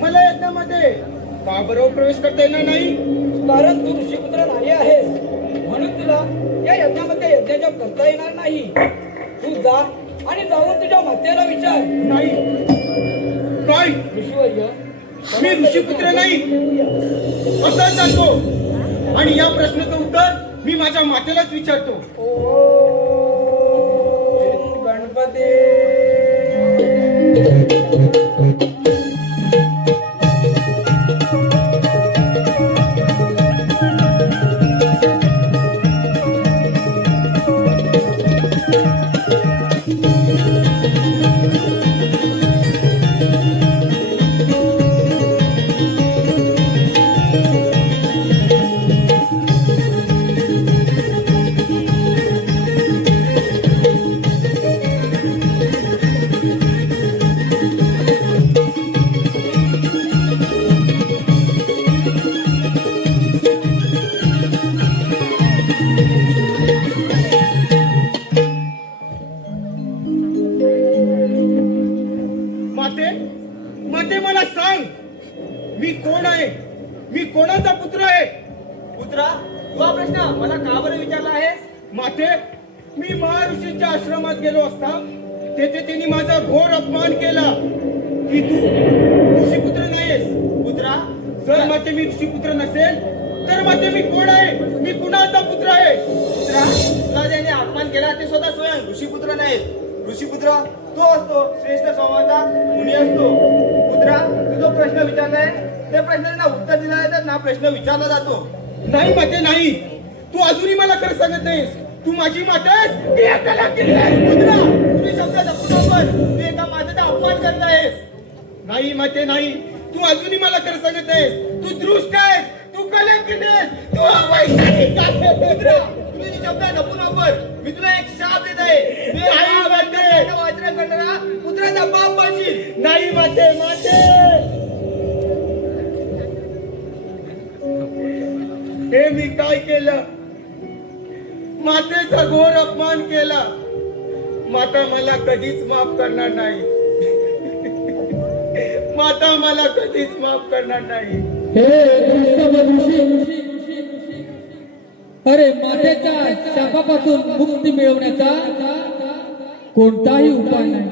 मला यज्ञामध्ये का बरोबर प्रवेश करता येणार नाही? कारण तू ऋषीपुत्र नाही आहेस, म्हणून तुला या यज्ञामध्ये यज्ञजप करता येणार नाही. तू जा आणि जाऊन तुझ्या मातेला विचार. नाही. काय ऋषीवर्य, मी ऋषीपुत्र नाही असा जातो आणि या प्रश्नाचं उत्तर मी माझ्या मातेलाच विचारतो. गणपती मला सांग, मी कोण आहे? मी कोणाचा पुत्र आहे? पुत्रा, तू हा प्रश्न मला का बरं विचारला आहेस? माते, मी महर्षींच्या आश्रमात गेलो असता तेथे त्यांनी माझा घोर अपमान केला की तू ऋषीपुत्र नाहीस. पुत्रा, जर माते मी ऋषीपुत्र नसेल तर माते मी कोण आहे? मी कुणाचा पुत्र आहे? पुत्रा, तुला ज्याने अपमान केला ते स्वतः स्वयं ऋषीपुत्र नाहीत. ऋषीपुत्र तो असतो श्रेष्ठ स्वभावाचा मुनी असतो. पुत्रा, तू जो प्रश्न विचारलाय त्या प्रश्नाला ना उत्तर दिलं जातं ना प्रश्न विचारला जातो. नाही माते, नाही. तू अजूनही मला खरं सांगत नाहीस. तू माझी माता आहेस की एकाला केली आहेस? पुत्रा, तुम्ही शब्द जपून वापर. तू एका मातेचा अपमान करत आहेस. नाही माते, नाही. तू अजूनही मला खरं सांगत नाहीस. तू दृष्ट आहेस, तू कलंकित आहेस, तू अवैज्ञानिक आहेस. पुत्रा, तुम्ही शब्द जपून वापर. मी तुला एक शाप देत आहे. वाचन करणारा पुत्राचा बाप पाशील. नाही माते, माते. हे मी काय केलं? मातेचा घोर अपमान केला. माता मला कधीच माफ करणार नाही. माता मला कधीच माफ करणार नाही. अरे, मातेच्या शापापासून मुक्ती मिळवण्याचा कोणताही उपाय नाही.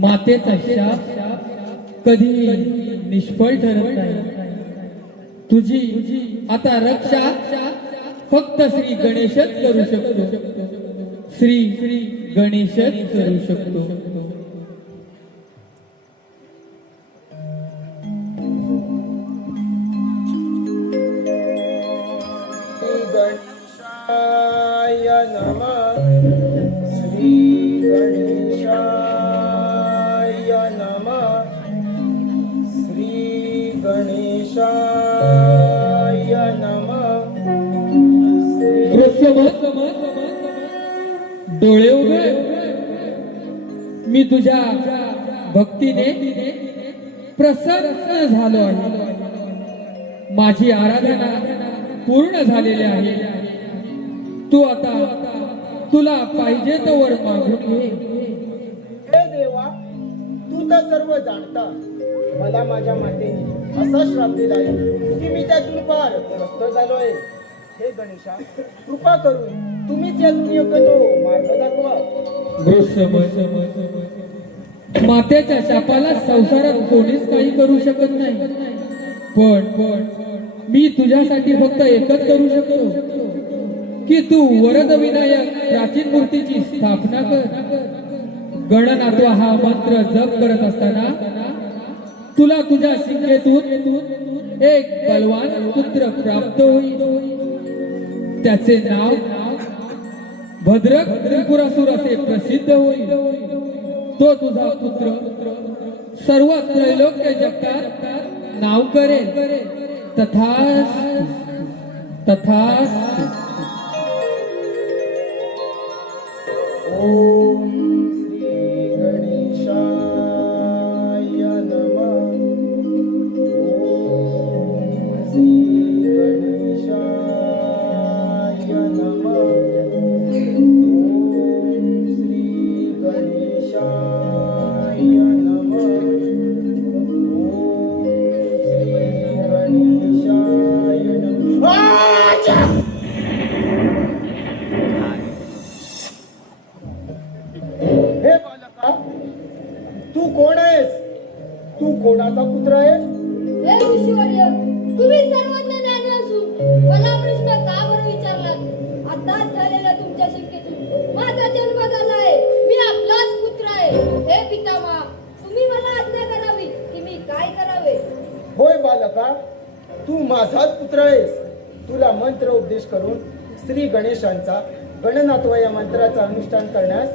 मातेचा शाप कधी निष्फळ ठरत नाही. तुझी आता रक्षा फक्त श्री गणेशच करू शकतो. श्री गणेशच करू शकतो. गणेशाय नमः. श्री गणेशाय नमः. श्री गणेशाय नमः. डोळे उघड. मी तुझ्या भक्तीने प्रसन्न झालो आहे. माझी आराधना पूर्ण झालेली आहे. तू आता तुला पाहिजे तो वर मागून घे. हे देवा, तू तर सर्व जाणता. मला माझ्या मातेने असा श्राप दिलाय की मी त्यातून फार त्रस्त झालोय. हे गणेशा, कृपा करून तुम्हीच यातून योग्य तो मार्ग दाखवा. मातेच्या शापाला संसारात कोणीच काही करू शकत नाही. पण मी तुझ्यासाठी फक्त एकच करू शकतो की तू वरद विनायक प्राचीन मूर्तीची स्थापना कर. गणनात्वा हा मंत्र जप करत असताना तुला तुझ्या शिंकेतून एक बलवान पुत्र प्राप्त होईल. त्याचे नाव भद्रक त्रिपुरासूर असे प्रसिद्ध होईल. तो तुझा पुत्र सर्व त्रैलोक्य जगतात नाव करेल. तथास्तु तथास्तु. ओम श्री गणेशाय नमः. ओम श्री गणेशाय नमः. ओम श्री गणेशाय नमः. ओम श्री गणेशाय नमः. आचा! हे बालका, तू कोण आहेस? तू कोणाचा पुत्र आहेस? हे ऋषीवर्य, तुम्ही सर्वज्ञ ज्ञानी असून मला प्रश्न का बरं विचारलात? आताच झालेल्या तुमच्या शिक्षेतून माझा जन्म झाला आहे. मी आपलाच पुत्र आहे. हे पितामहा, तुम्ही मला आज्ञा करावी की मी काय करावे? होय बालका, तू माझाच पुत्र आहेस. तुला मंत्र उपदेश करून श्री गणेशांचा गणनात्वा या मंत्राचा अनुष्ठान करण्यास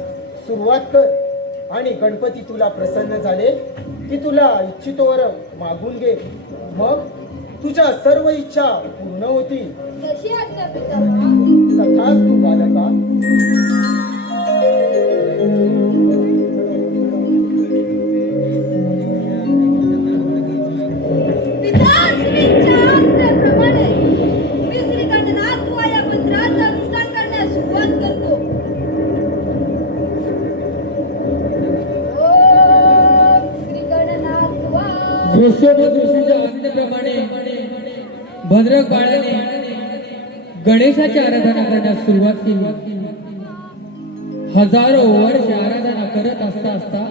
सुरुवात कर. आणि गणपती तुला प्रसन्न झाले की तुला इच्छितोवर मागून घे. मग तुझ्या सर्व इच्छा पूर्ण होतील. कशी आज्ञा पितामहा? तथाच तू बालका. पिताश्रींच्या आज्ञेप्रमाणे मी श्री गणनात्वा या मंत्राचं अनुष्ठान करण्यास सुरुवात करतो. ओम श्री गणनात्वा. ऋषभ ऋषीच्या आज्ञेप्रमाणे भद्रक बाळाने गणेशाची आराधना करण्यास सुरुवात केली. हजारो वर्ष आराधना करत असता असता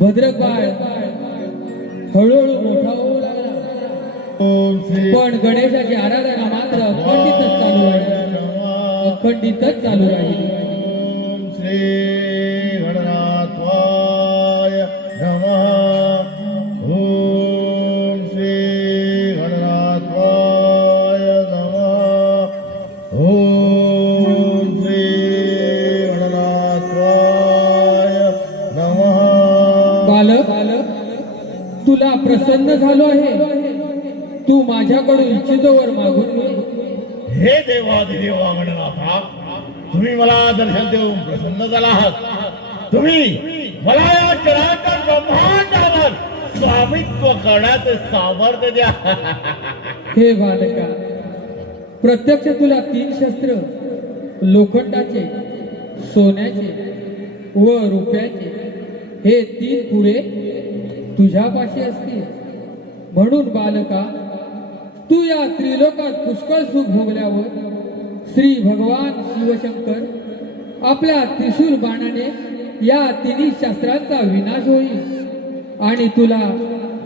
भद्रक बाळ हळूहळू मोठा होऊ लागला. पण गणेशाची आराधना मात्र अखंडितच चालू राहिली. अखंडितच चालू राहिली. ओम श्री गणनाथाय नमः. ओम श्री गणनाथाय नमः. ओम श्री गणनाथाय नमः. बालक, तुला प्रसन्न झालो आहे. तू माझ्याकडून इच्छितोवर मागून घे. हे देवाधिदेवा गणनाथा, तुम्ही मला दर्शन देऊन प्रसन्न झाला आहात. तुम्ही मला या चराचर ब्रह्मांडावर स्वामित्व करण्याचे सामर्थ्य द्या. हे बालका, प्रत्यक्ष तुला 3 शस्त्र लोखंडाचे, सोन्याचे व रुपयाचे हे 3 पुरे तुझ्यापाशी असतील. म्हणून बालका, तू या त्रिलोकात पुष्कळ सुख भोगल्यावर श्री भगवान शिवशंकर आपल्या त्रिशूल बाणाने या 3 शास्त्रांचा विनाश होईल आणि तुला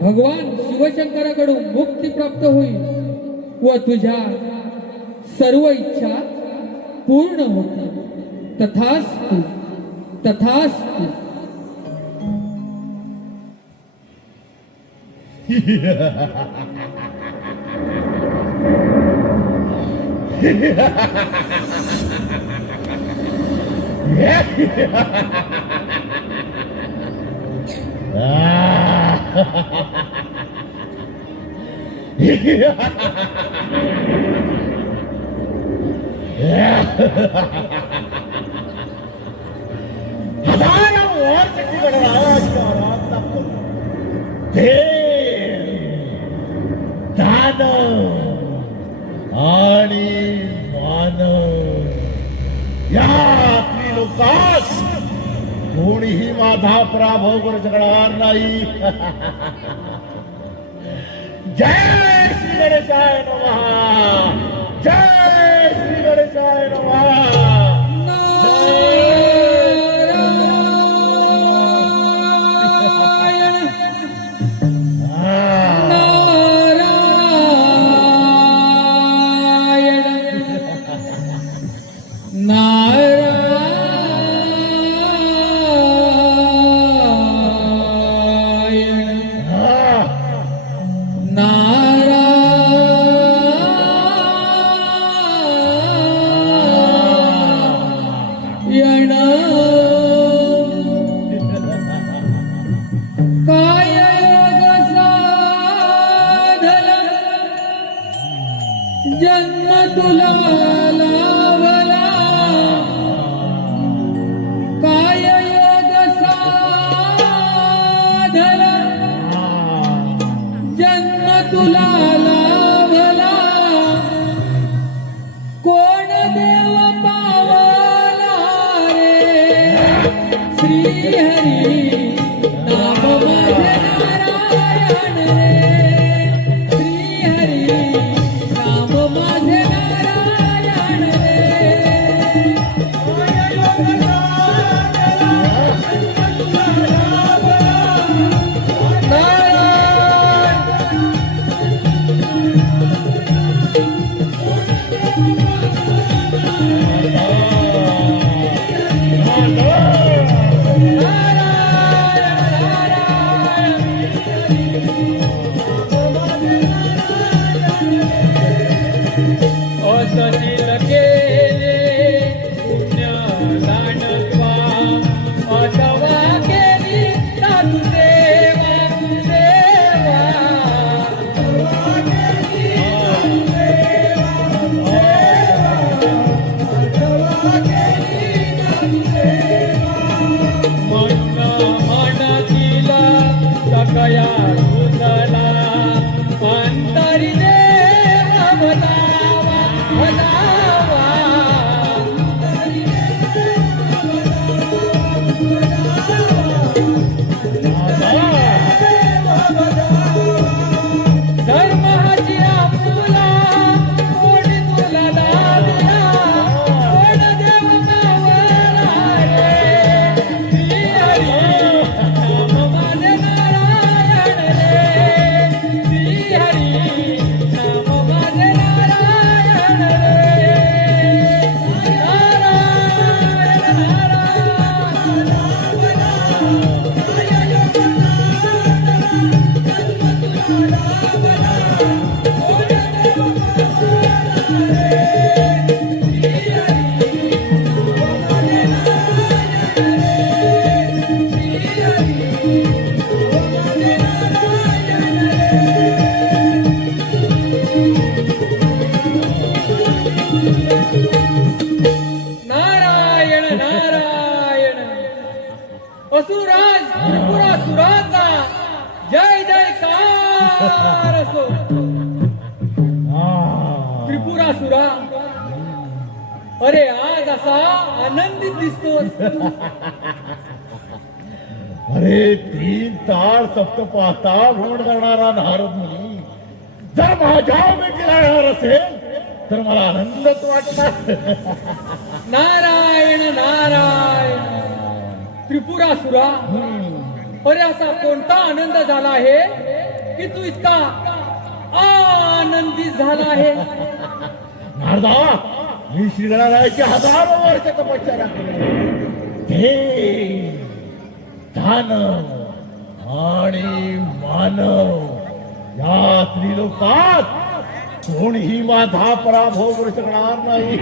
भगवान शिवशंकराकडून मुक्ती प्राप्त होईल व तुझ्या सर्व इच्छा पूर्ण होतील. तथास्तु तथास्तु. हजारो वर्ष तिकडे राहायची आराधना करून देव, दानव आणि मानव या त्रिलोकात कोणीही माझा पराभव करू शकणार नाही. जय श्री गणेशाय नमः. जय श्री गणेशाय नमः. जन्म तुला लावला काय योग साधला जन्म तुला लावला कोण देव पावला रे श्री हरी नाम माझे नारायण रे श्री हरी नाम माझे नारायण रे असतील केले पुण्य दानवा अथवा केली साधू सेवा मनातील सगळ्या तुझला अंतरी देव भजावा भजावा धर्माची आपुला कोणी तुला दादिला कोण देव पावला रे श्री हरी नाम माझे नारायण रे श्री हरी नाम माझे नारायण रे नारायण नारायण नारायण असुराज त्रिपुरासुराचा जय जयकार असो त्रिपुरासुरा अरे आज असा आनंदित दिसतोस अरे 3 ताळ सप्तपाता भ्रमण करणारा नारद मुनी जर माझ्या भेटीला येणार असेल तर मला आनंदच वाटणार. नारायण नारायण त्रिपुरासुरा अरे असा कोणता आनंद झाला आहे की तू इतका आनंदित झाला आहे. नारदा मी श्रीगणारायाची हजारो वर्ष तपश्चर्या केली. ते दानव आणि मानव या त्रिलोकात कोणीही माझा पराभव करू शकणार नाही.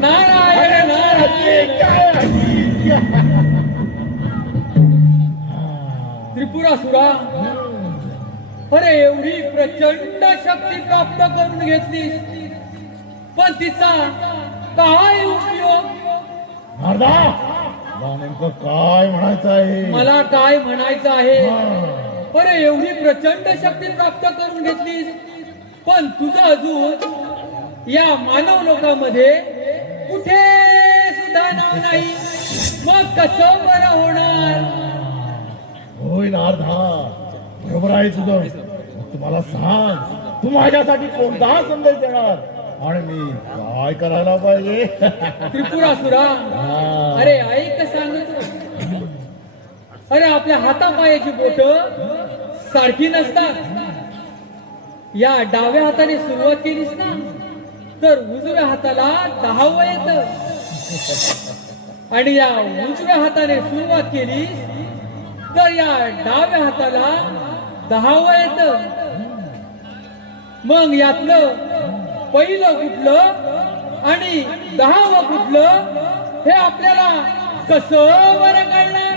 नारायण नारायण त्रिपुरासुरा अरे एवढी प्रचंड शक्ती प्राप्त करून घेतली पण तिचा काय उपयोग. नारदा मला नेमकं काय म्हणायचं आहे. मला काय म्हणायचं आहे अरे एवढी प्रचंड शक्ती प्राप्त करून घेतलीस पण तुझं अजून या मानव लोकांमध्ये कुठे सुद्धा नाव नाही. मग कसं बरं होणार. होय नारदा बरोबर आहे तुझं. मग तुम्हाला सांग तू माझ्यासाठी कोणता संदेश देणार आणि मी काय करायला पाहिजे. त्रिपुरासुरा अरे ऐक सांगतो. अरे आपल्या हातापायाची बोट सारखी नसतात. या डाव्या हाताने सुरुवात केलीस ना तर उजव्या हाताला 10 येतं आणि या उजव्या हाताने सुरुवात केली तर या डाव्या हाताला 10 येतं. मग यातलं पहिलं कुठलं आणि 10वं कुठलं हे आपल्याला कसं बरं कळणार.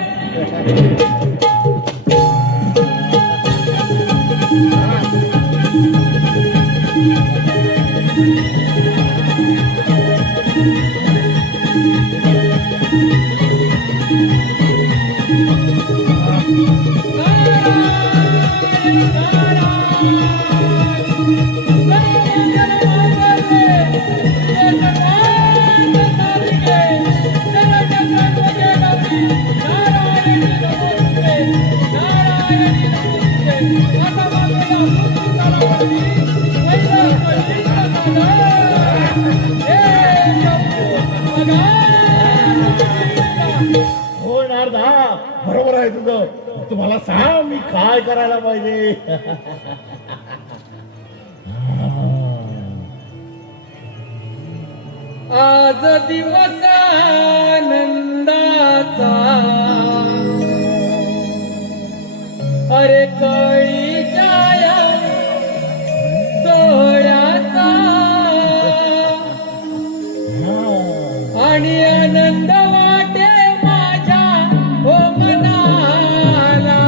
आहे तुझं तुम्हाला सांग मी काय करायला पाहिजे. आज दिवस आनंदाचा अरे कळीच्या या सोहळ्याचा आणि आनंद वाटे माझ्या हो मनाला.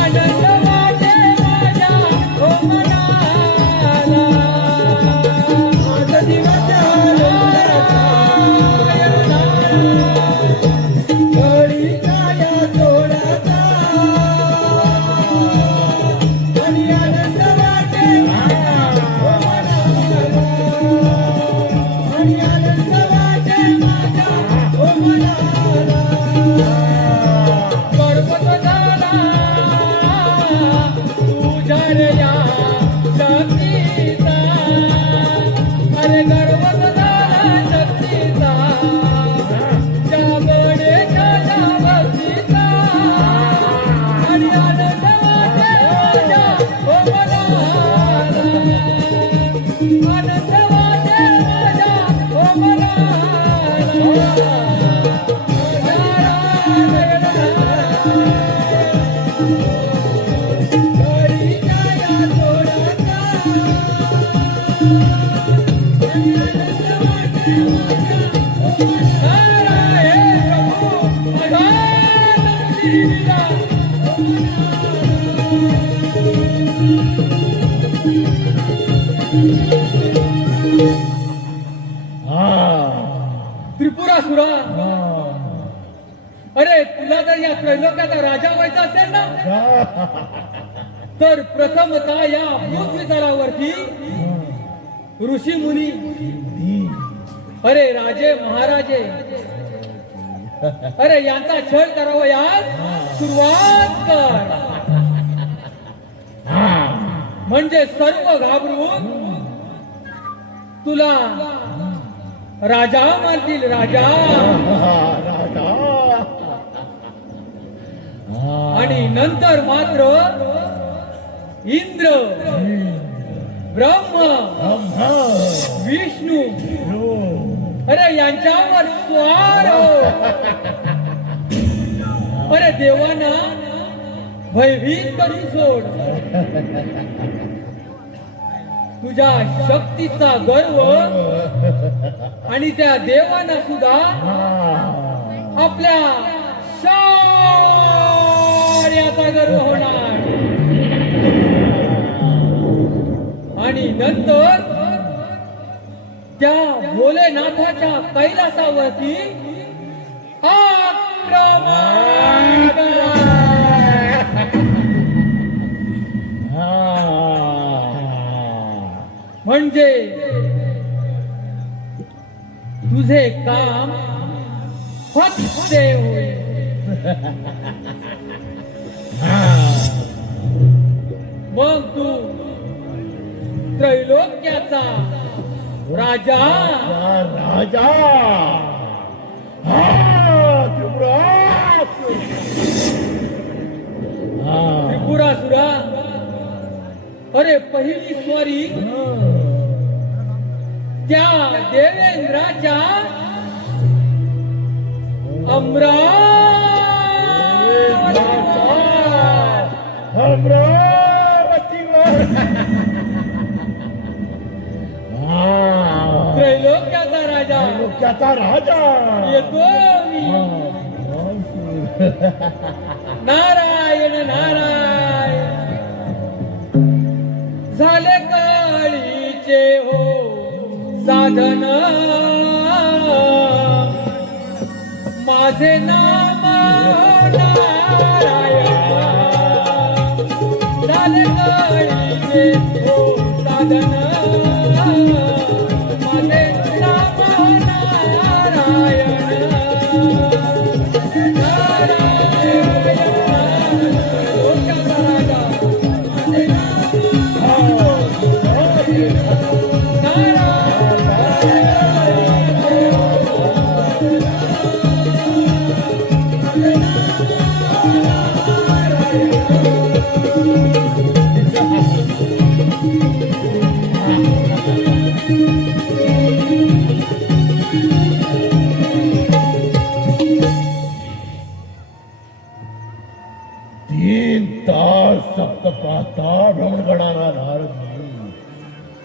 आनंद वाटे माझ्या हो मनाला. आज दिवस आनंदाचा कळीच्या या सोहळ्याचा आणि आनंद वाटे माझ्या हो मनाला. आणि आनंद वाटे माझ्या हो मनाला. पर्वत झाला तुझ्या रे या शक्तीचा. अरे गर्वत झाला शक्तीचा त्या गणेशाच्या भक्तीचा. आणि आनंद वाटे माझ्या हो मनाला. आनंद वाटे माझ्या हो मनाला. कळीच्या या सोहळ्याचा आणि आनंद वाटे माझ्या हो मनाला. हे प्रभू भगवान श्रीला त्रिपुरासुरा. अरे तुला जर या त्रैलोक्याचा राजा व्हायचा असेल ना तर प्रथमतः या पृथ्वी तलावरती ऋषी मुनी अरे राजे महाराजे अरे यांचा छळ करावा यास सुरुवात कर. म्हणजे सर्व घाबरून तुला राजा मानतील. राजा आणि नंतर मात्र इंद्र ब्रह्म विष्णू अरे यांच्यावर स्वार हो. अरे देवांना भयभीत करून सोड. तुझ्या शक्तीचा गर्व आणि त्या देवांना सुद्धा आपल्या शौर्याचा गर्व होणार. आणि नंतर त्या भोलेनाथाच्या कैलासावरती आक्रमण करा. म्हणजे तुझे काम फत्ते होईल. मग तू त्रैलोक्याचा राजा राजा त्रिपुरासुरा. अरे पहिली स्वारी त्या देवेंद्राच्या अमरावतीवर त्रैलोक्याचा राजा लोक्याचा राजा येतो मी. नारायण नारायण. झाले काळीचे हो साधन माझे नाम नारायण. झाले काळीचे हो साधन माझे नाम नारायण. Thank you.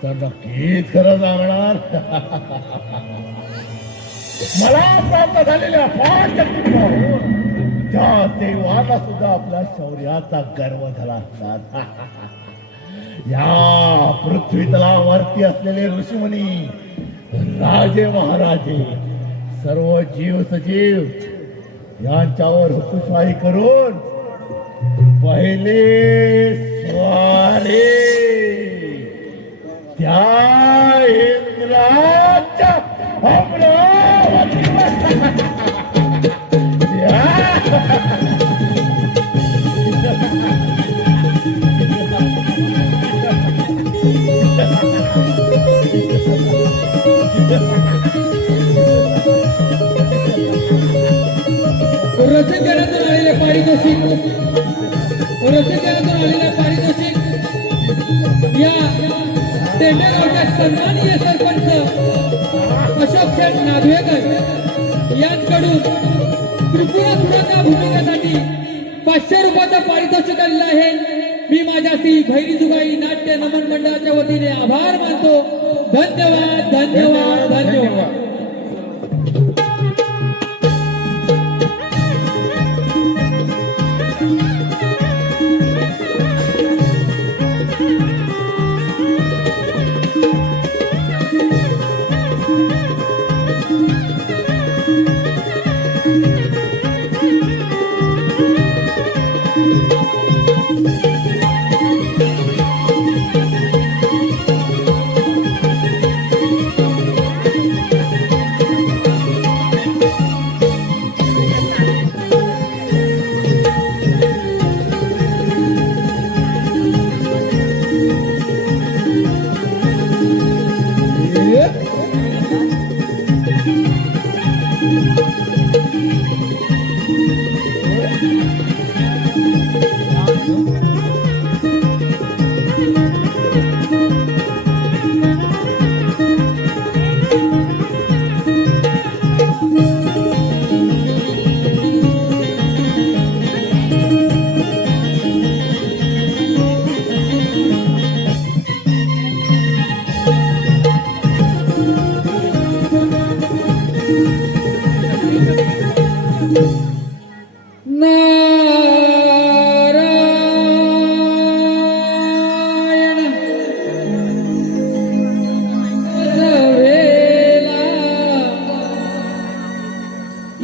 तर नक्कीच खरं सांगणार. मला प्राप्त झालेल्या अफाट शक्ती पाहून त्या देवाला सुद्धा आपल्या शौर्याचा गर्व झाला असतात. या पृथ्वी तलावरती असलेले ऋषीमुनी, राजे महाराजे, सर्व जीव सजीव यांच्यावर हुकुमशाही करून पहिले स्वारे त्या इंद्राच्या अमरावतीवर रसिकतेतून आलेले पारितोषिक, रसिकतेतून आलेले पारितोषिक या टेंडेगावच्या सन्माननीय सरपंच अशोक शेठ नागवेकर यांच्याकडून त्रिपुरासुराच्या भूमिकेसाठी 500 रुपयाचं पारितोषिक आलेलं आहे. मी माझ्या श्री भैरी जुगाई नाट्य नमन मंडळाच्या वतीने आभार मानतो. धन्यवाद धन्यवाद धन्यवाद.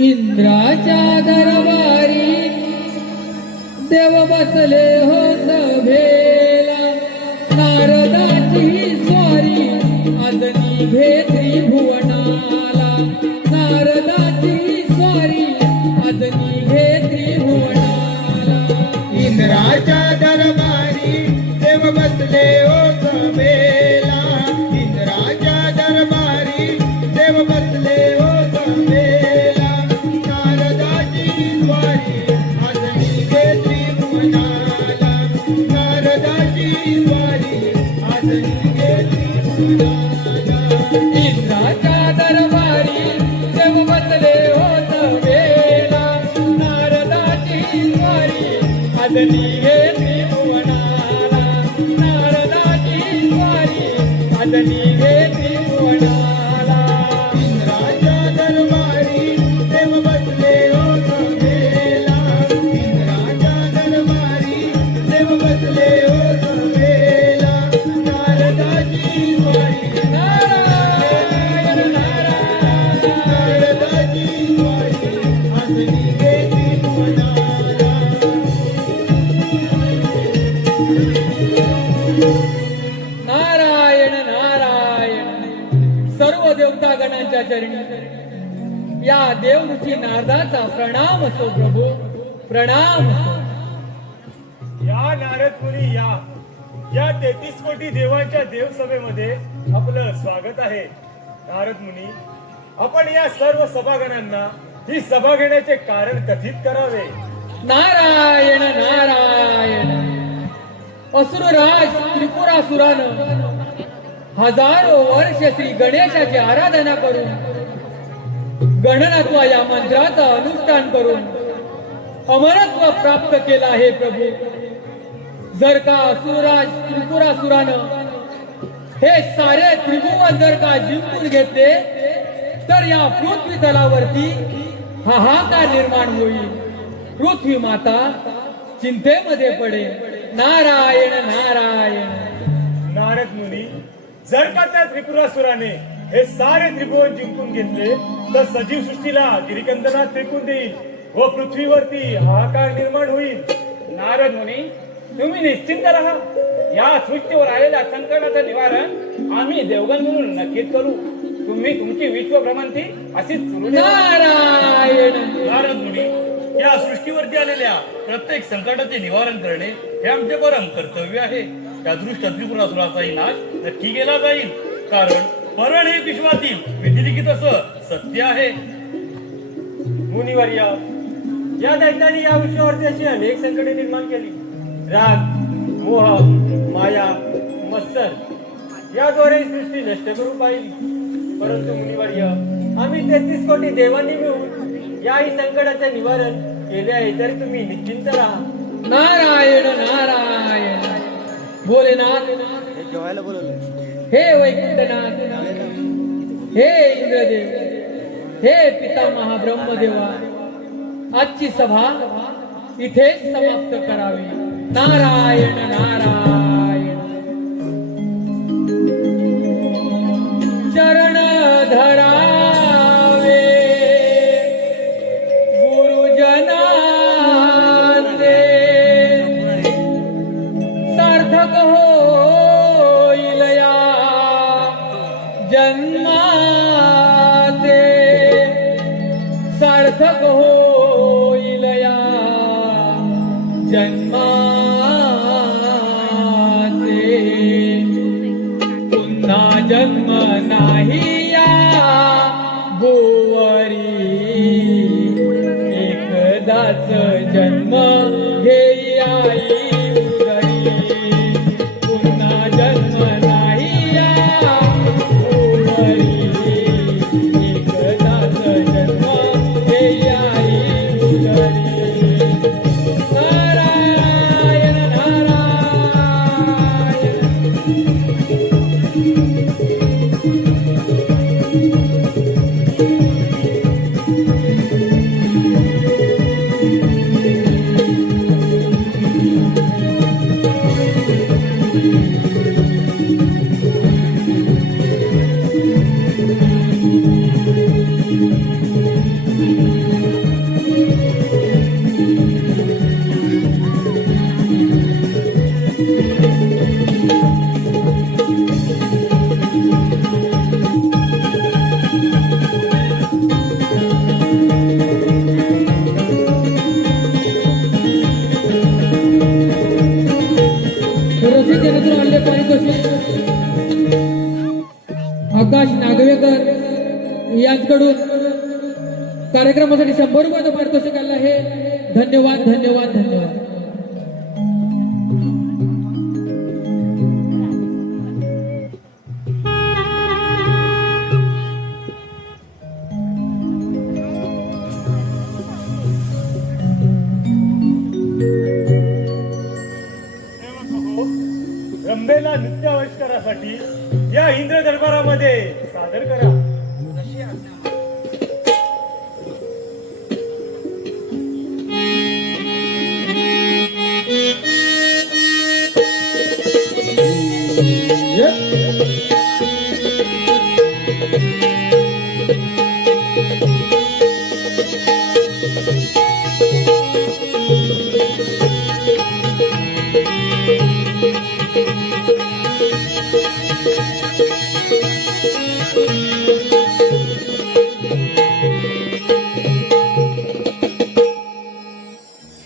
इंद्राच्या दरबारी देव बसले हो सभेला. नारदाची स्वारी आज निघे त्रिभुवनाला. नारदाची स्वारी आज निघे त्रिभुवनाला. इंद्राच्या दरबारी देव बसले ओ सभेला. इंद्राच्या दरबारी देव बसले ओ सभेला. नारदाची स्वारी आज निघे त्रिभुवनाला. नारदाची स्वारी आज निघे त्रिभुवनाला. इंद्राच्या दरबारी देव बसले हो सभेला. नारदाची स्वारी आज निघे त्रिभुवनाला. नारदाची स्वारी आज निघे त्रिभुवनाला. इंद्राच्या दरबारी देव बसले ओ सभेला. इंद्राच्या दरबारी देव बसले ओ सभेला. नारदाची स्वारी नारायण नारायण नारदाची स्वारी आज निघे त्रिभुवनाला. नारायण नारायण. सर्व देवता गणांच्या चरणी या देव ऋषी नारदाचा प्रणाम असो प्रभू, प्रणाम असो. या नारद मुनी या 33 कोटी देवांच्या देवसभेमध्ये आपलं स्वागत आहे. नारद मुनी, आपण या सर्व सभागणांना ही सभा घेण्याचे कारण कथित करावे. नारायण नारायण. असुरराज त्रिपुरासुरानं हजारो वर्ष श्री गणेशाची आराधना करून गणनात्व या मंत्राचं अनुष्ठान करून अमरत्व प्राप्त केलं आहे प्रभू. जर का असुरराज त्रिपुरासुरानं हे सारे त्रिभुवन जर का जिंकून घेतले तर या पृथ्वी तलावरती हाहाकार निर्माण होईल. पृथ्वी माता चिंतेमध्ये पडेल. नारायण नारायण. नारद मुनी, जर का त्या त्रिपुरासुराने हे सारे त्रिभुवन जिंकून घेतले तर सजीव सृष्टीला गिरिकंदनात फेकून देईल व पृथ्वीवरती हाहाकार निर्माण होईल. नारद मुनी, तुम्ही निश्चिंत राहा. या सृष्टीवर आलेल्या संकटाचं निवारण आम्ही देवगण म्हणून नक्कीच करू. तुम्ही तुमची विश्वभ्रमंती अशीच सुरू ठेवा. नारायण. नारद मुनी, या सृष्टीवरती आलेल्या प्रत्येक संकटाचे निवारण करणे हे आमचे परम कर्तव्य आहे. त्या दृष्ट त्रिपुरासुराचाही नाश नक्की केला जाईल, कारण मरण हे विश्वातील विधिलिखित असं सत्य आहे. मुनिवर्य, या दैत्याने या विश्वावरती अशी अनेक संकटे निर्माण केली. राग, मोह, माया, मत्सर याद्वारे ही सृष्टी नष्ट करू पाहिली. परंतु मुनिवर्य, आम्ही 33 कोटी देवांनी मिळून याही संकटाचे निवारण केले आहे, तरी तुम्ही निश्चिंत राहा. नारायण नारायण. भोलेनाथ, जेवायला बोलवलं. हे वैकुंठनाथ, हे इंद्रदेव, हे पितामहा ब्रह्मदेवा, आजची सभा इथेच समाप्त करावी. नारायण नारायण. चरण धरावे गुरुजनाचे, सार्थक होईल या जन्माचे, सार्थक होईल या जन्माचे. पुन्हा जन्म नाही या भुवरी, एकदाच जन्म घेई आई उदरी. पुन्हा जन्म नाही या भुवरी, एकदाच जन्म घेई आई उदरी. नारायण नारायण. रसिक जनतेला आणले पारितोषिक आकाश नागवेकर यांच्याकडून कार्यक्रमासाठी 100 रुपयाचं पारितोषिक आलं आहे. धन्यवाद धन्यवाद धन्यवाद. रंभेला नृत्याविष्कारासाठी या इंद्र दरबारामध्ये सादर करा.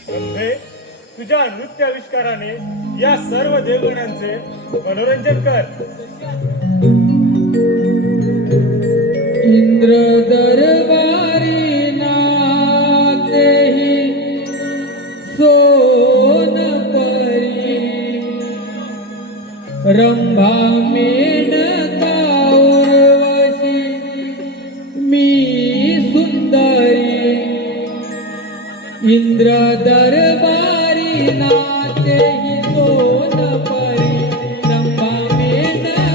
रंभे, तुझ्या नृत्याविष्काराने या सर्व देवगणांचे मनोरंजन कर. इंद्र दरबारी नाचेही सोनपरी, रंभा मेनका उर्वशी मी सुंदरी. इंद्र दरबारी नाचेही सोनपरी, रंभा मेनका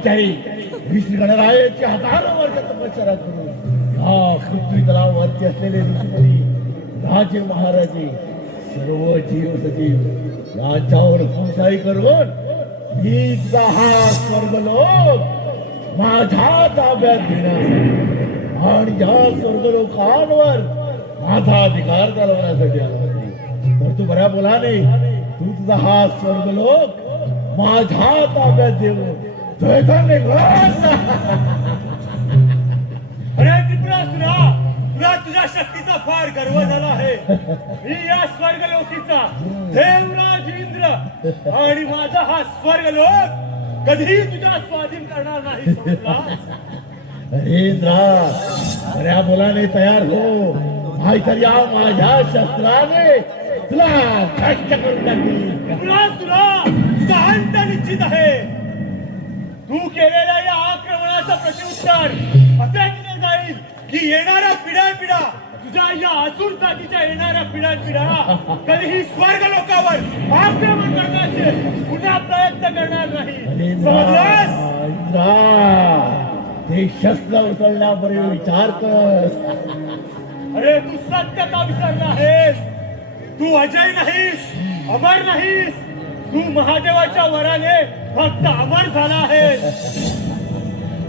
विचारी ऋषी गणरायाची हजारो वर्ष तपश्चर्या करून या पृथ्वी तलावरती असलेले ऋषीमुनी राजे महाराजे सर्व जीव सजीव यांच्यावर हुकुमशाही करून मी तुझा हा स्वर्गलोक माझ्या ताब्यात घेण्यासाठी आणि या स्वर्गलोकांवर माझा अधिकार चालवण्यासाठी आलो होते. तर तू बऱ्या बोलाने तू तुझा हा स्वर्गलोक माझ्या ताब्यात देऊन तुझ्याने अरे त्रिपुरासुरा, तुला तुझ्या शक्तीचा फार गर्व झाला आहे. मी या स्वर्गलोकीचा देवराज इंद्र आणि माझा हा स्वर्गलोक कधीही तुझ्या स्वाधीन करणार नाही. समजला? इंद्रा बऱ्या बोलाने तयार हो, नाहीतर या माझ्या शस्त्राने तुला कष्ट करून टाकतील. त्रिपुरासुरा, तुझा अंत निश्चित आहे. तू केलेल्या या आक्रमणाचं प्रत्युत्तर असे केले जाईल की येणाऱ्या पिढ्या तुझ्या या असुर जातीच्या येणाऱ्या पिढ्या कधीही स्वर्ग लोकावर आक्रमण करण्याचे पुन्हा प्रयत्न करणार नाही. समजलास? इंद्रा ते शस्त्र उचलण्यापूर्वी विचार कर. अरे तू सत्यता विसरला आहेस. तू अजय नाहीस, अमर नाहीस. तू महादेवाच्या वराने फक्त अमर झाला आहेस.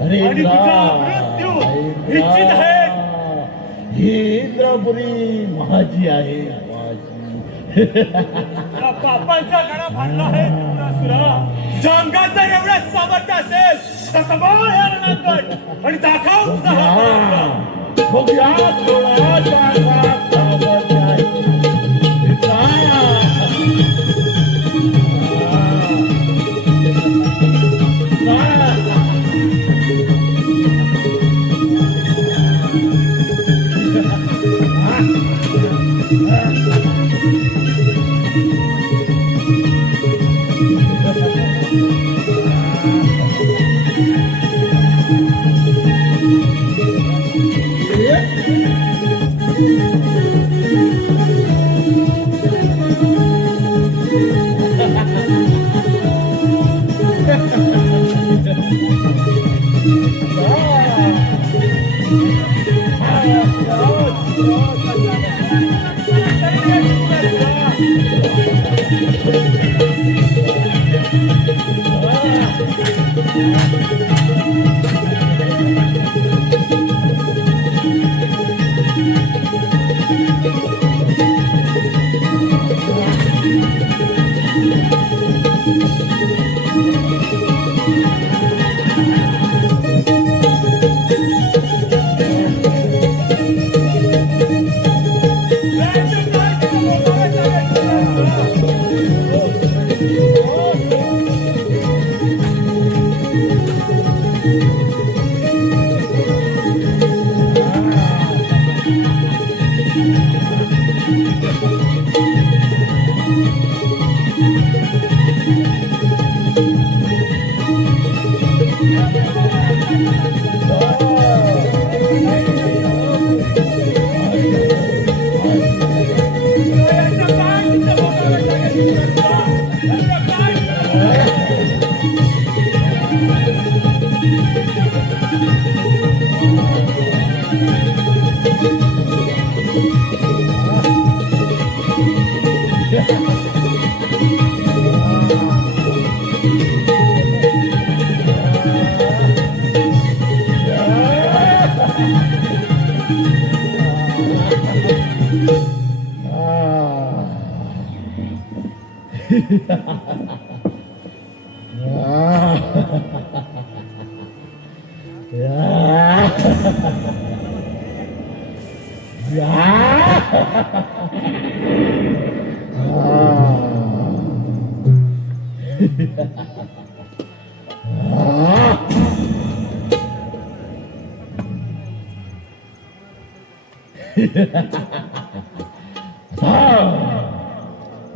अरे आणि तुझा मृत्यू निश्चित आहे. ही इंद्रपुरी माझी आहे, माझी. या पापांचा गळा फाडला आहे त्रिपुरासुरा. तुझ्या अंगात जर एवढं सामर्थ्य असेल तर सांभाळ या रणांगण आणि दाखव तुझा हा पराक्रम. बघूया कोणाचा सामर्थ्य आहे.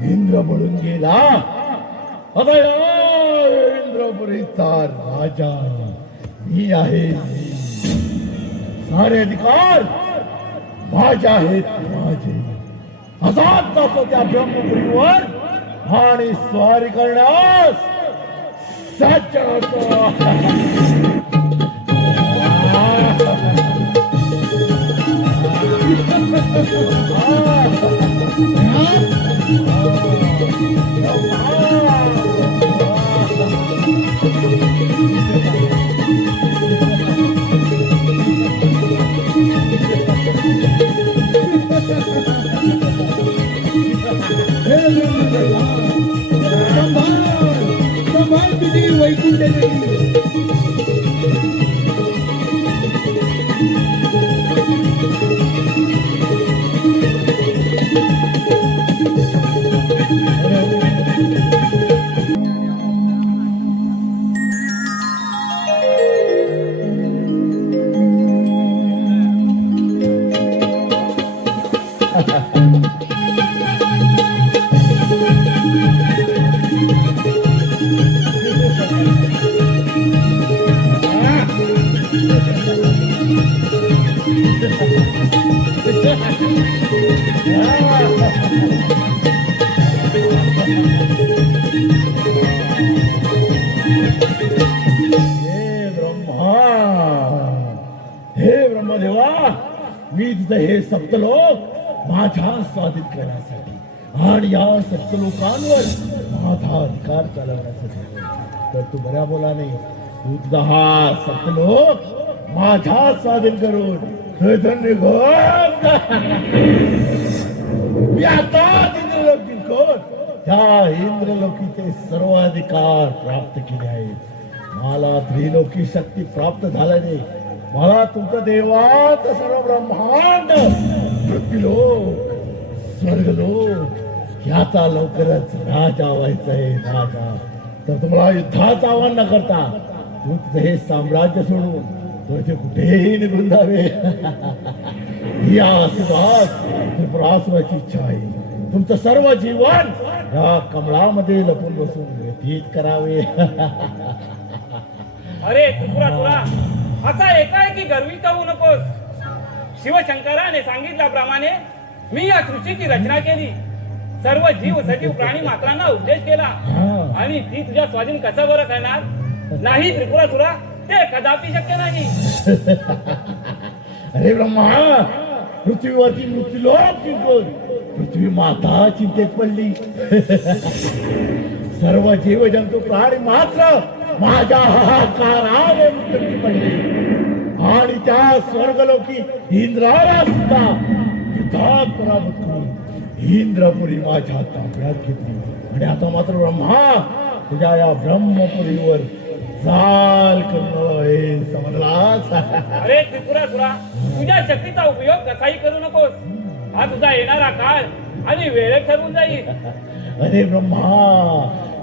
इंद्र पडून गेला. आता इंद्रपुरीचा राजा मी आहे. सारे अधिकार माझे आहेत, माझे. आजाद जातो त्या ब्रह्मपुरीवर आणि स्वारी करण्यास असाच चढवतो. संभाळ तुझी वैकुंठ देवी. हे ब्रह्मदेवा, मी तुझं हे सप्तलोक माझ्या स्वाधीन करण्यासाठी आणि या सप्तलोकांवर माझा अधिकार चालवण्यासाठी. तर तू बऱ्या बोलाने तू तुझा हा सप्तलोक माझ्या स्वाधीन करून धन्य मी आता इंद्रलोक जिंकून त्या इंद्रलोकीचे सर्व अधिकार प्राप्त केले आहेत. मला त्रिलोकी शक्ती प्राप्त झाल्याने मला तुमचं देवात सर्व ब्रह्मांड पृथ्वीलोक स्वर्गलोक याचा लवकरच राजा व्हायचा आहे. राजा तर तुम्हाला युद्धाचं आव्हान न करता तू तुझं हे साम्राज्य सोडून तुझे कुठेही निघून जावे ही त्रिपुरासुराची इच्छा आहे. तुमचं सर्व जीवन या कमळामध्ये लपून बसून व्यतीत करावे. अरे त्रिपुरासुरा, असा एकाएकी गर्वित होऊ नकोस. शिवशंकराने सांगितल्याप्रमाणे मी या सृष्टीची रचना केली. सर्व जीव सजीव प्राणी मात्रांना उपदेश केला आणि ती तुझ्या स्वाधीन कसं बरं करणार नाही त्रिपुरासुरा, ते कदापि शक्य नाही. अरे ब्रह्मा, पृथ्वीवरती मृत्यूलोक जिंकून पृथ्वी माता चिंतेत पडली. सर्व जीव जंतू प्राणी मात्र माझ्या हाहाकाराने मृत्यूची पडली आणि त्या स्वर्गलोकी इंद्राला सुद्धा युद्धात पराभूत करून इंद्रपुरी माझ्या ताब्यात घेतली. आणि आता मात्र ब्रह्मा तुझ्या या ब्रह्मपुरीवर चाल करून समजलास. अरे त्रिपुरासुरा, तुझ्या शक्तीचा उपयोग कसाही करू नकोस. हा तुझा येणारा काळ आणि वेळ ठरवून जाईल. अरे ब्रह्मा,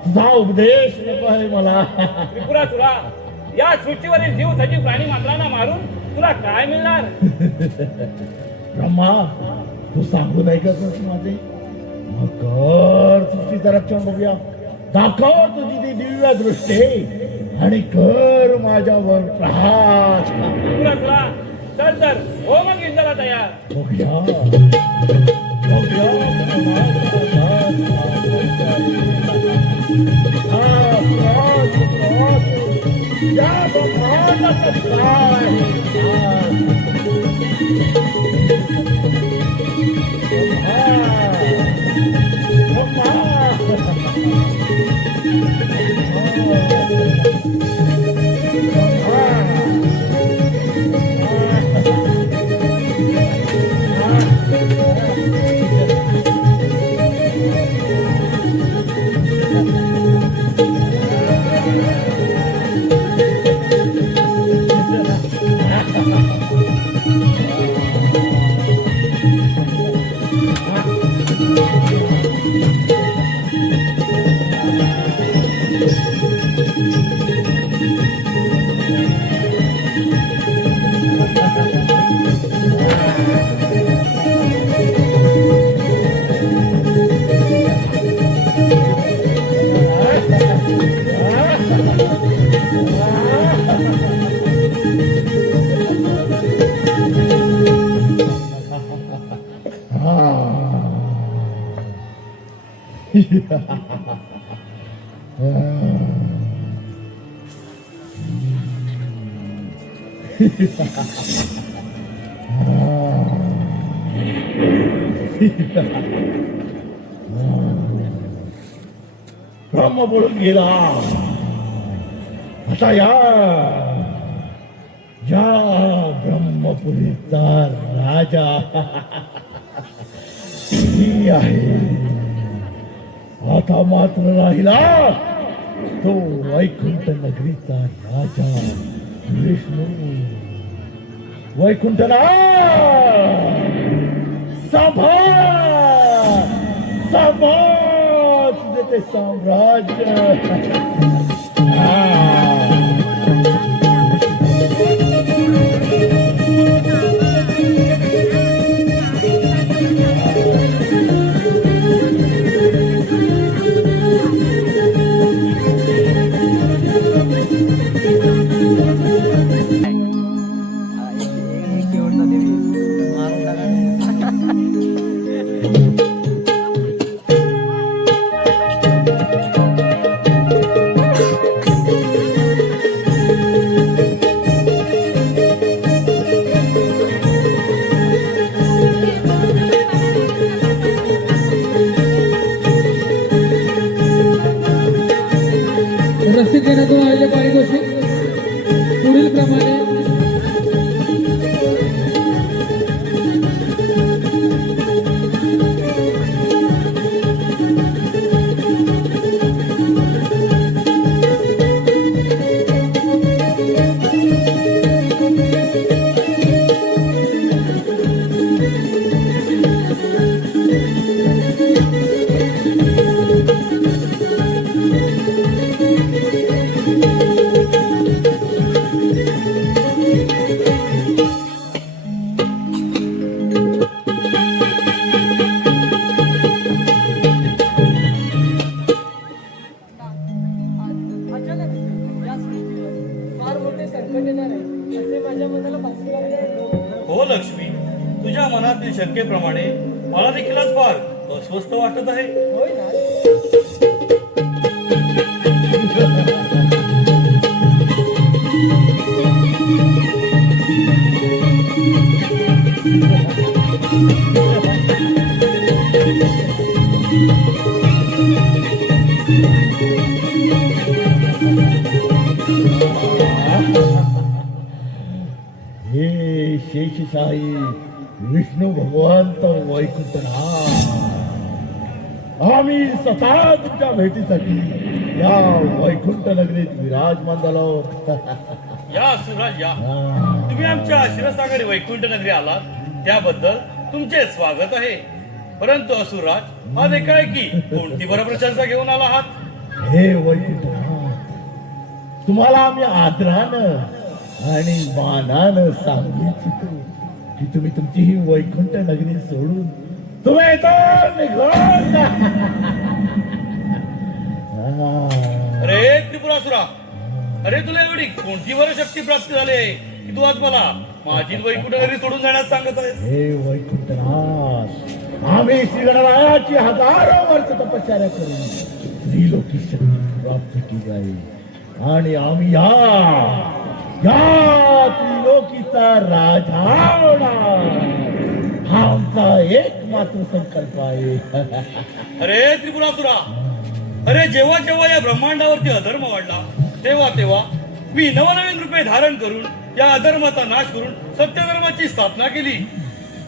तुझा उपदेश नको आहे मला. त्रिपुरासुरा, या सृष्टीवरील जीव सजीव प्राणी मात्रांना मारून तुला काय मिळणार. ब्रह्मा, तू सांगू नाही करतोस माझे. मग कर सृष्टीचं रक्षण बघूया. दाखव तुझी ती दिव्य दृष्टी आणि कर माझ्यावर प्रहार. त्रिपुरासुरा, तर हो मग युद्धाला तयार. बघूया या ब्रह्मांडाचं काय ब्रह्म पळून गेला. आता या ब्रह्मपुरीचा राजा मी आहे. आता मात्र राहिला तो वैकुंठ नगरीचा राजा विष्णू. वैकुंठनाथ सांभाळ तुझे ते साम्राज्य. रस्सीद देण्यातून आलेले पारितोषिक पुढील प्रमाणे. फार मोठे संकट येणार आहे असे माझ्या मनाला भासू लागले. हो लक्ष्मी, तुझ्या मनातील शंकेप्रमाणे मला देखील आज फार अस्वस्थ वाटत आहे. होय ना. हे शेषशाही विष्णू भगवंत वैकुंठनाथ, आम्ही स्वतः तुमच्या भेटीसाठी या वैकुंठ नगरीत विराजमान झालो. या सुराज या, तुम्ही आमच्या शिरसागरी वैकुंठ नगरी आलात त्याबद्दल तुमचे स्वागत आहे. परंतु असुरराज, आज एकाएकी कोणती बरं प्रशंसा घेऊन आला आहात? हे वैकुंठनाथ, तुम्हाला आम्ही आदरानं आणि मानानं सांगू इच्छितो की तुम्ही तुमची ही वैकुंठ नगरी सोडून तुम्ही इथून निघून जा. अरे त्रिपुरासुरा, अरे तुला एवढी कोणती बरं शक्ती प्राप्त झाली आहे की तू आज मला माझी वैकुंठ नगरी सोडून जाण्यास सांगत आहेस? हे वैकुंठनाथ, आम्ही श्रीगणरायाची हजारो वर्ष तपश्चर्या करून त्रिलोकी शक्ती प्राप्त केली आहे आणि आम्ही या त्रिलोकीचा राजा होणार हा आमचा एकमात्र संकल्प आहे. अरे त्रिपुरासुरा, अरे जेव्हा जेव्हा या ब्रह्मांडावरती अधर्म वाढला तेव्हा मी नवनवीन रूपे धारण करून या अधर्माचा नाश करून सत्यधर्माची स्थापना केली.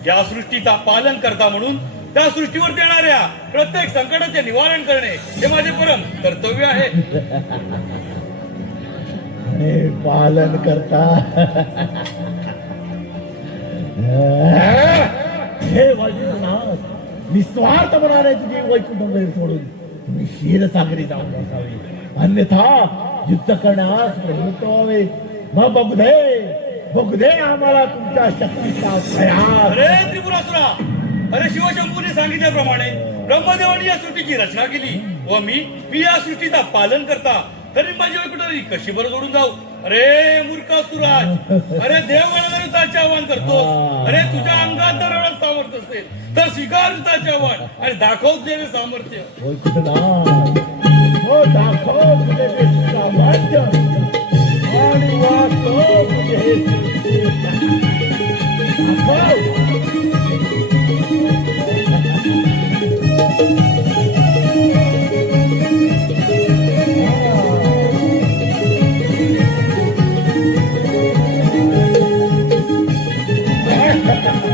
या सृष्टीचा पालन करता म्हणून त्या सृष्टीवरती येणाऱ्या प्रत्येक संकटाचे निवारण करणे हे माझे परम कर्तव्य आहे. हे पालन करता हे वैकुंठनाथ, निस्वार्थ बनाने तुझी वैकुंठ नगरी सोडून तुम्ही क्षीरसागरी जाऊन बसावे, अन्यथा युद्ध करण्यास प्रवृत्त व्हावे. मग बघू दे आम्हाला तुमच्या शक्तीचा प्रयास. अरे त्रिपुरासुरा, अरे शिवशंभूने सांगितल्याप्रमाणे ब्रह्मदेवाने या सृष्टीची रचना केली व मी या सृष्टीचा पालन करता तरी माझी वैकुंठ कशी बरं सोडून जाऊ? अरे मूर्खासुराज, अरे देव मला युद्धाचे आव्हान करतो. अरे तुझ्या अंगात जर एवढं सामर्थ्य असेल तर स्वीकार युद्धाचे आव्हान आणि दाखव तुझे सामर्थ्य. वैकुंठनाथ, हो दाखव तुझे ते सामर्थ्य आणि वाचव तुझे हे सृष्टी. दाखव.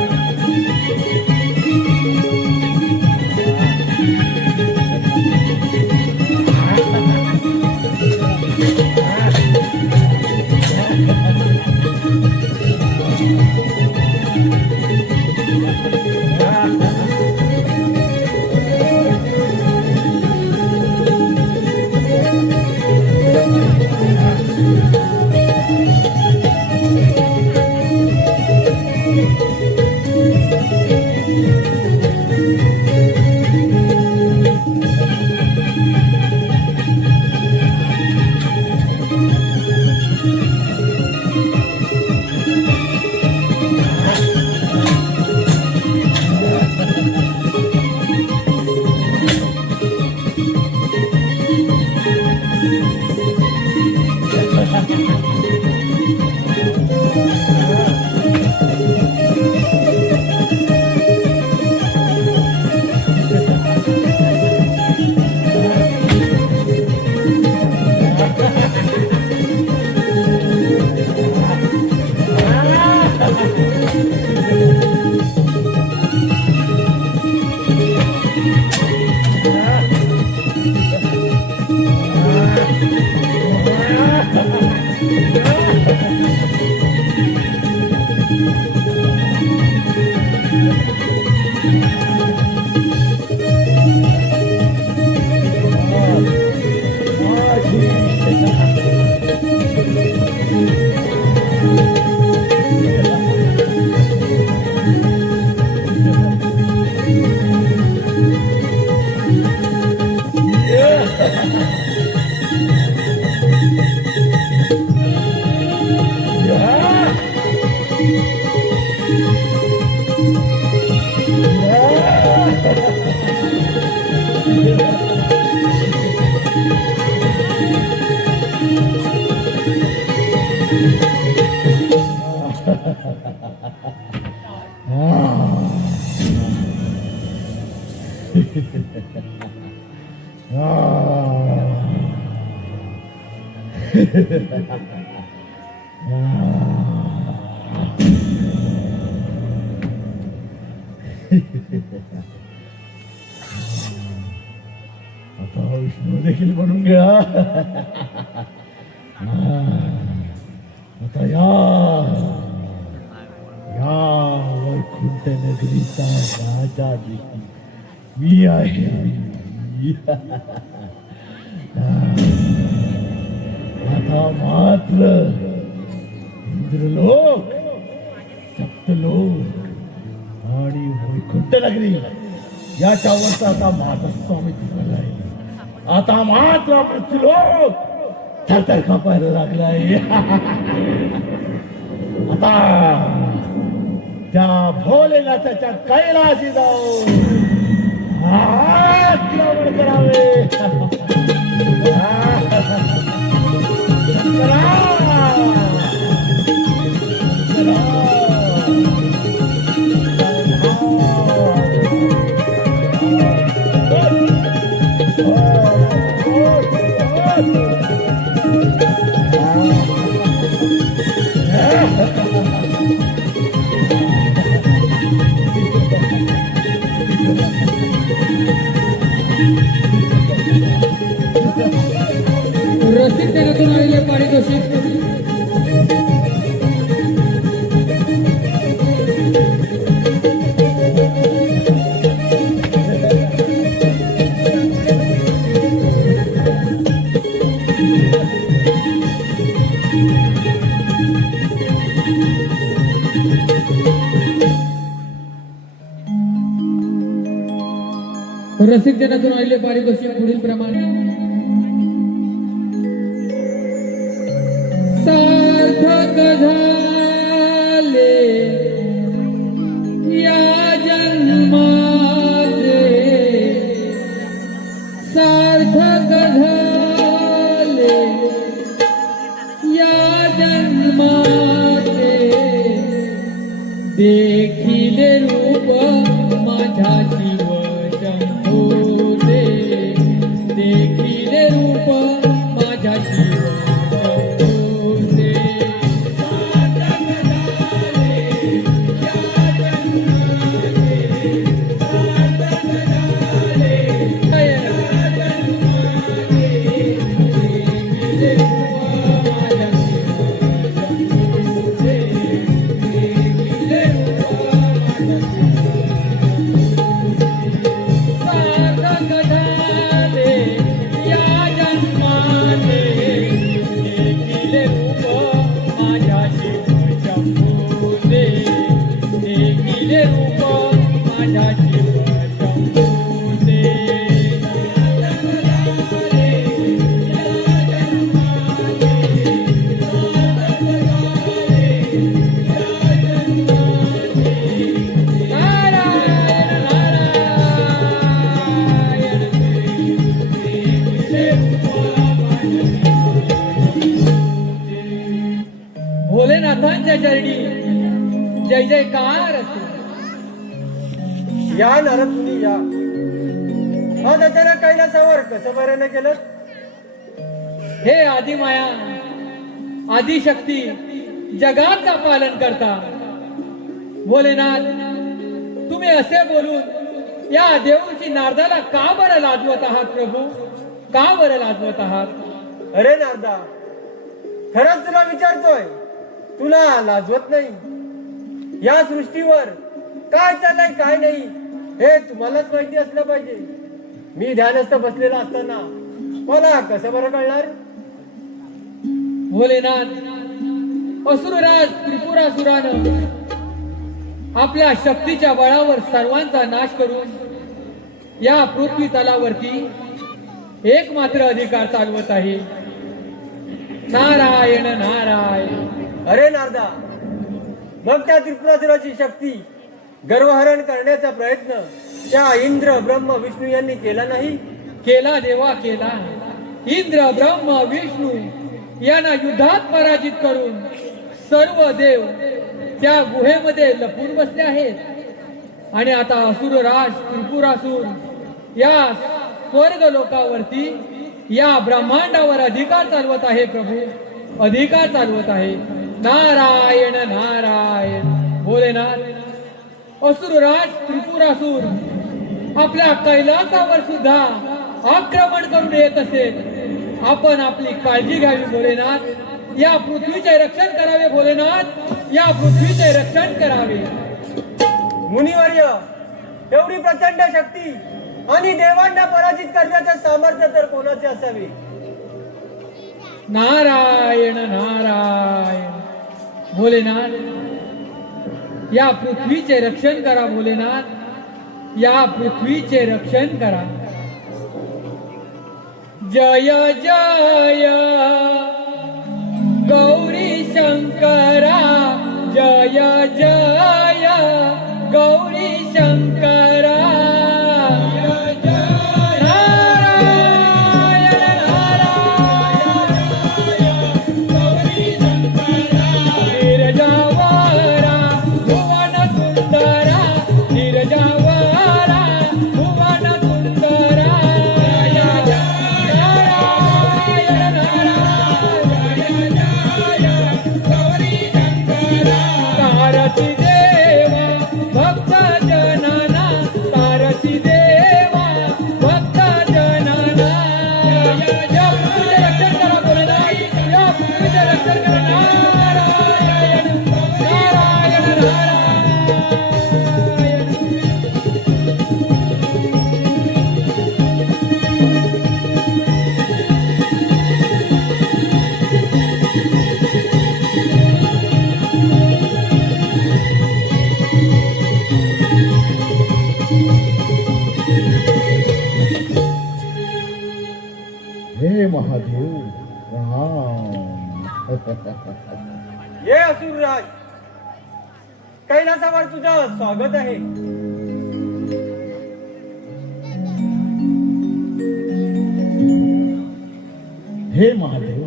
आता विष्णू देखील म्हणून घ्या. आता या वैकुंठ नगरीचा राजा देखील मी आहे. आता मात्र इंद्रलोक, सप्तलोक आणि वैकुंठ नगरी याच्यावरचा आता माझा स्वामित्व झालाय. आता मात्र पृथ्वीलोक थरथर कापायला लागलाय. आता त्या भोलेनाथाच्या कैलाशी जाऊ हात लावून करावे. रसिक जनातून आलेले पारितोषिक रसिक जनातून आलेले पारितोषिक पुढील प्रमाणे. सार्थक झाले या जन्माचे, सार्थक झाले या जय जयकार असो. या नारद मुनी या. आज अचानक कैलासावर कसं बरं नाही केलं? हे आदिमाया आदिशक्ती जगाचा पालन करता भोलेनाथ, तुम्ही असे बोलून या देऊची नारदाला का बरं लाजवत आहात प्रभू? का बरं लाजवत आहात? अरे नारदा, खरंच तुला विचारतोय, तुला लाजवत नाही? या सृष्टीवर काय चाललंय काय नाही हे तुम्हालाच माहिती असलं पाहिजे. मी ध्यानस्थ बसलेला असताना मला कसं बरं कळणार? भोलेनाथ, असुरराज त्रिपुरासुरानं आपल्या शक्तीच्या बळावर सर्वांचा नाश करून या पृथ्वी तलावरती एक मात्र अधिकार चालवत आहे. नारायण नारायण. अरे नारदा, मग त्या त्रिपुरासुराची शक्ती गर्वहरण करण्याचा प्रयत्न त्या इंद्र ब्रह्म विष्णू यांनी केला नाही? केला देवा केला. इंद्र ब्रह्म विष्णू यांना युद्धात पराजित करून सर्व देव त्या गुहेमध्ये लपून बसले आहेत आणि आता असुरराज त्रिपुरासुर या स्वर्ग लोकावरती या ब्रह्मांडावर अधिकार चालवत आहे. प्रभू, अधिकार चालवत आहे. नारायण नारायण. भोलेनाथ, असुरराज त्रिपुरासुर आपल्या कैलासावर सुद्धा आक्रमण करून येत असेल. आपण आपली काळजी घ्यावी भोलेनाथ. या पृथ्वीचे रक्षण करावे भोलेनाथ. या पृथ्वीचे रक्षण करावे. मुनिवर्य, एवढी प्रचंड शक्ती आणि देवांना पराजित करण्याचं सामर्थ्य तर कोणाचे असावे? नारायण नारायण. भोलेनाथ, या पृथ्वीचे रक्षण करा भोलेनाथ. या पृथ्वीचे रक्षण करा. जय जय गौरी शंकरा. जय जय गौरी शंकरा. हे महादेव राम. ये असुरराज, कैलासावर तुझं स्वागत आहे. हे महादेव,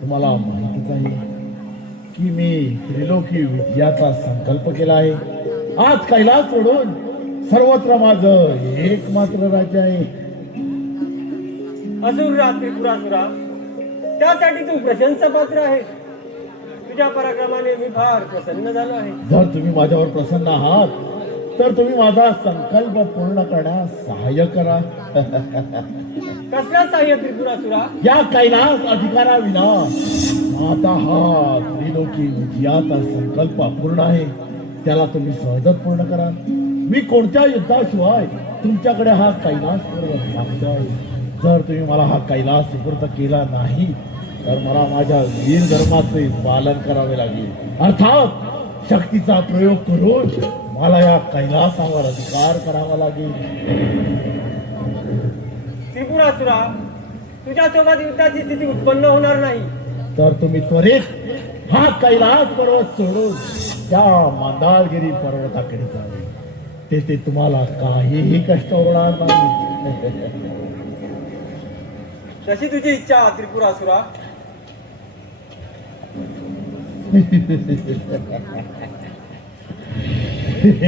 तुम्हाला माहितीच आहे की मी त्रिलोकी विद्याचा संकल्प केला आहे. आज कैलास सोडून सर्वत्र माझं एकमात्र राज्य आहे. असुरराज त्रिपुरासुरा, त्यासाठी तू प्रशंसा पात्र आहे. तुझ्या पराक्रमाने मी फार प्रसन्न झालो आहे. जर तुम्ही माझ्यावर प्रसन्न आहात तर तुम्ही माझा संकल्प पूर्ण करण्यास सहाय्य करा. कसला सहाय्य त्रिपुरासुरा? या कैलास अधिकाराविना आता हा त्रिलोकी विजयाचा संकल्प अपूर्ण आहे. त्याला तुम्ही सहजच पूर्ण करा. मी कोणत्या युद्धाशिवाय तुमच्याकडे हा कैलास पर्वत मागतोय. जर तुम्ही मला हा कैलास सुपूर्द केला नाही तर मला माझ्या वीर धर्माचे पालन करावे लागेल. अर्थात शक्तीचा प्रयोग करून मला या कैलासावर अधिकार करावा लागेल. त्रिपुरासुरा, तुझ्यासोबत युद्धाची स्थिती उत्पन्न होणार नाही. तर तुम्ही त्वरित हा कैलास पर्वत सोडून त्या मंदारगिरी पर्वताकडे जावे. तेथे तुम्हाला काहीही कष्ट होणार नाही. जशी तुझी इच्छा त्रिपुरासुरा. शंकरा,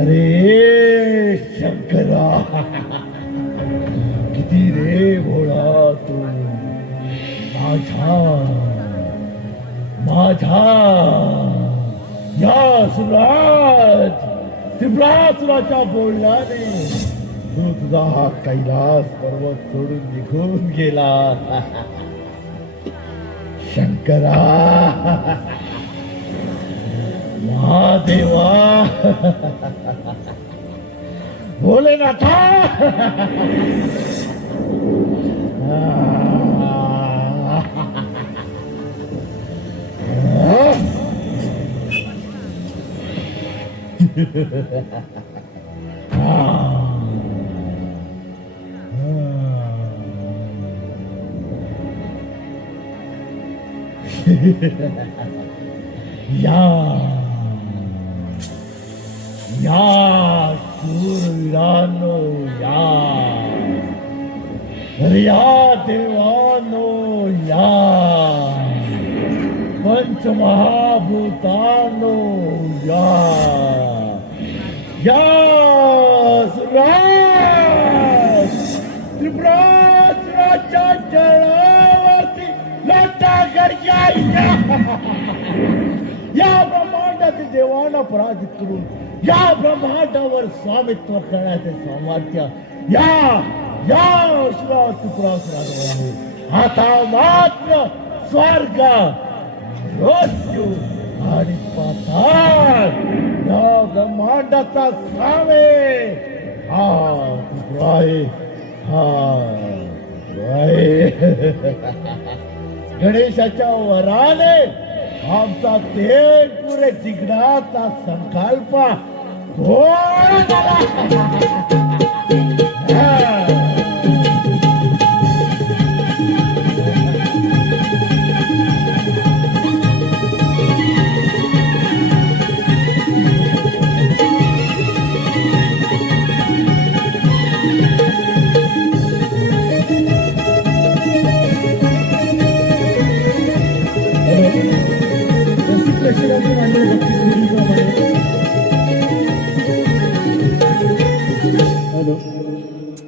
अरे शंकरा, किती रे भोळा तू. माझ्या या त्रिपुरासुराच्या बोलण्याने तू तुझा हा कैलास पर्वत सोडून निघून गेला. शंकरा, महादेवा, भोलेनाथा, या शूरवीरांनो, अरे या देवानो, या पंचमहाभूतानो, या सुराज त्रिपुरासुराच्या जळावरती लाटा गरजा, या ब्रह्मांडातील देवांना पराजित करून या ब्रह्मांडावर स्वामित्व करण्याचे सामर्थ्य या त्रिपुरासुराजवळ आहे. आता मात्र स्वर्ग, मृत्यू आणि पाताळ या ब्रह्मांडाचा सामे हा त्रिपुरा आहे. गणेशाच्या वराने आमचा तेल पुरे जिंकण्याचा संकल्प घोळ झाला.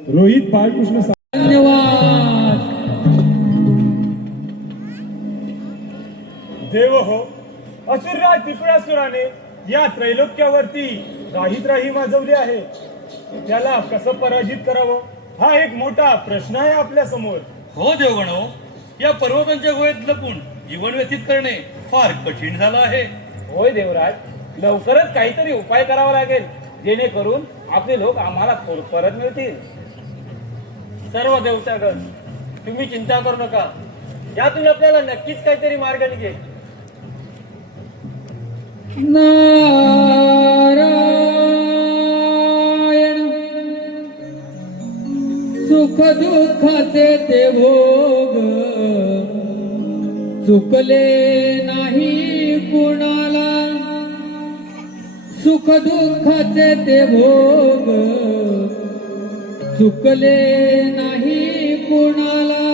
रोहित बाळकृष्ण धन्यवाद. देव हो, असुरराज त्रिपुरासुराने या त्रैलोक्यावरती राही माजवली आहे. त्याला कसं पराजित करावं हा एक मोठा प्रश्न आहे आपल्या समोर. हो देवगणो, या पर्वतांच्या गुहेत लपून जीवन व्यतीत करणे फार कठीण झालं आहे. होय देवराज, लवकरच काहीतरी उपाय करावा लागेल, जेणेकरून आपले लोक आम्हाला परत मिळतील. सर्व देवतागण, तुम्ही चिंता करू नका. यातून आपल्याला नक्कीच काहीतरी मार्ग निघेल. नारायण, सुख दुःखाचे ते भोग चुकले नाही कुणाला. सुख दुःखाचे ते भोग चुकले नाही कुणाला.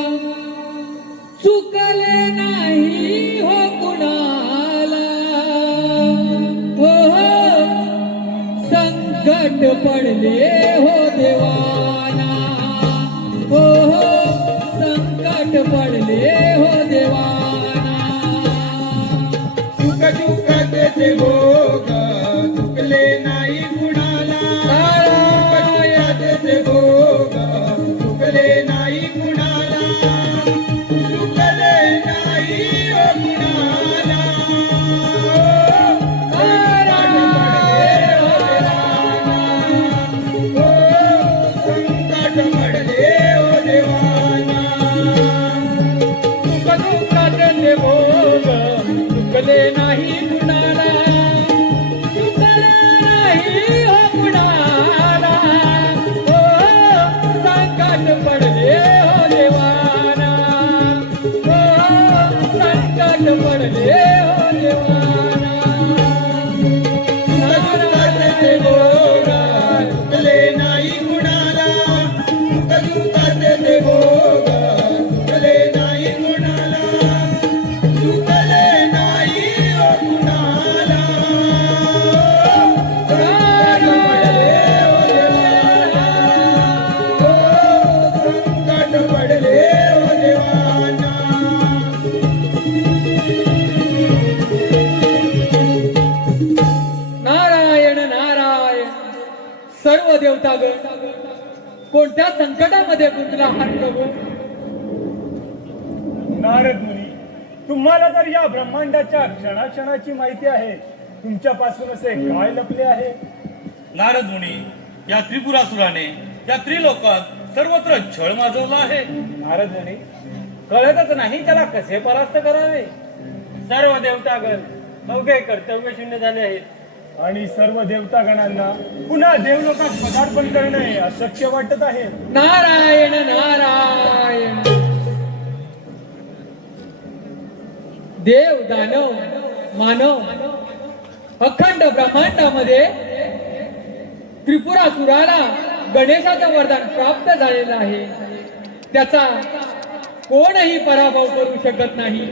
चुकले नाही हो कुणाला. हो संकट पडले हो देवाना. हो संकट पडले हो देवाना. सुख दुःखाचे ते भोग चुकले नाही कुणाला. सुख दुःखाचे ते भोग चुकले नाही कुणाला. चुकले नाही हो कुणाला. संकट पडले हो देवाना. देवतागण कोणत्या संकटामध्ये गुंतला आहात प्रभू? नारद मुनी, तुम्हाला तर या ब्रह्मांडाच्या क्षणाक्षणाची माहिती आहे. तुमच्यापासून असे काय लपले आहे? नारद मुनी, या त्रिपुरासुराने या त्रिलोकात सर्वत्र छळ माजवला आहे. नारद मुनी, कळतच नाही त्याला कसे परास्त करावे. सर्व देवतागण अवघे कर्तव्य शून्य झाले आहेत आणि सर्व देवतागणांना पुन्हा देवलोकात पदार्पण करणे अशक्य वाटत आहे. नारायण नारायण. देव दानव मानव अखंड ब्रह्मांडामध्ये त्रिपुरासुराला गणेशाचं वरदान प्राप्त झालेलं आहे. त्याचा कोणही पराभव करू शकत नाही,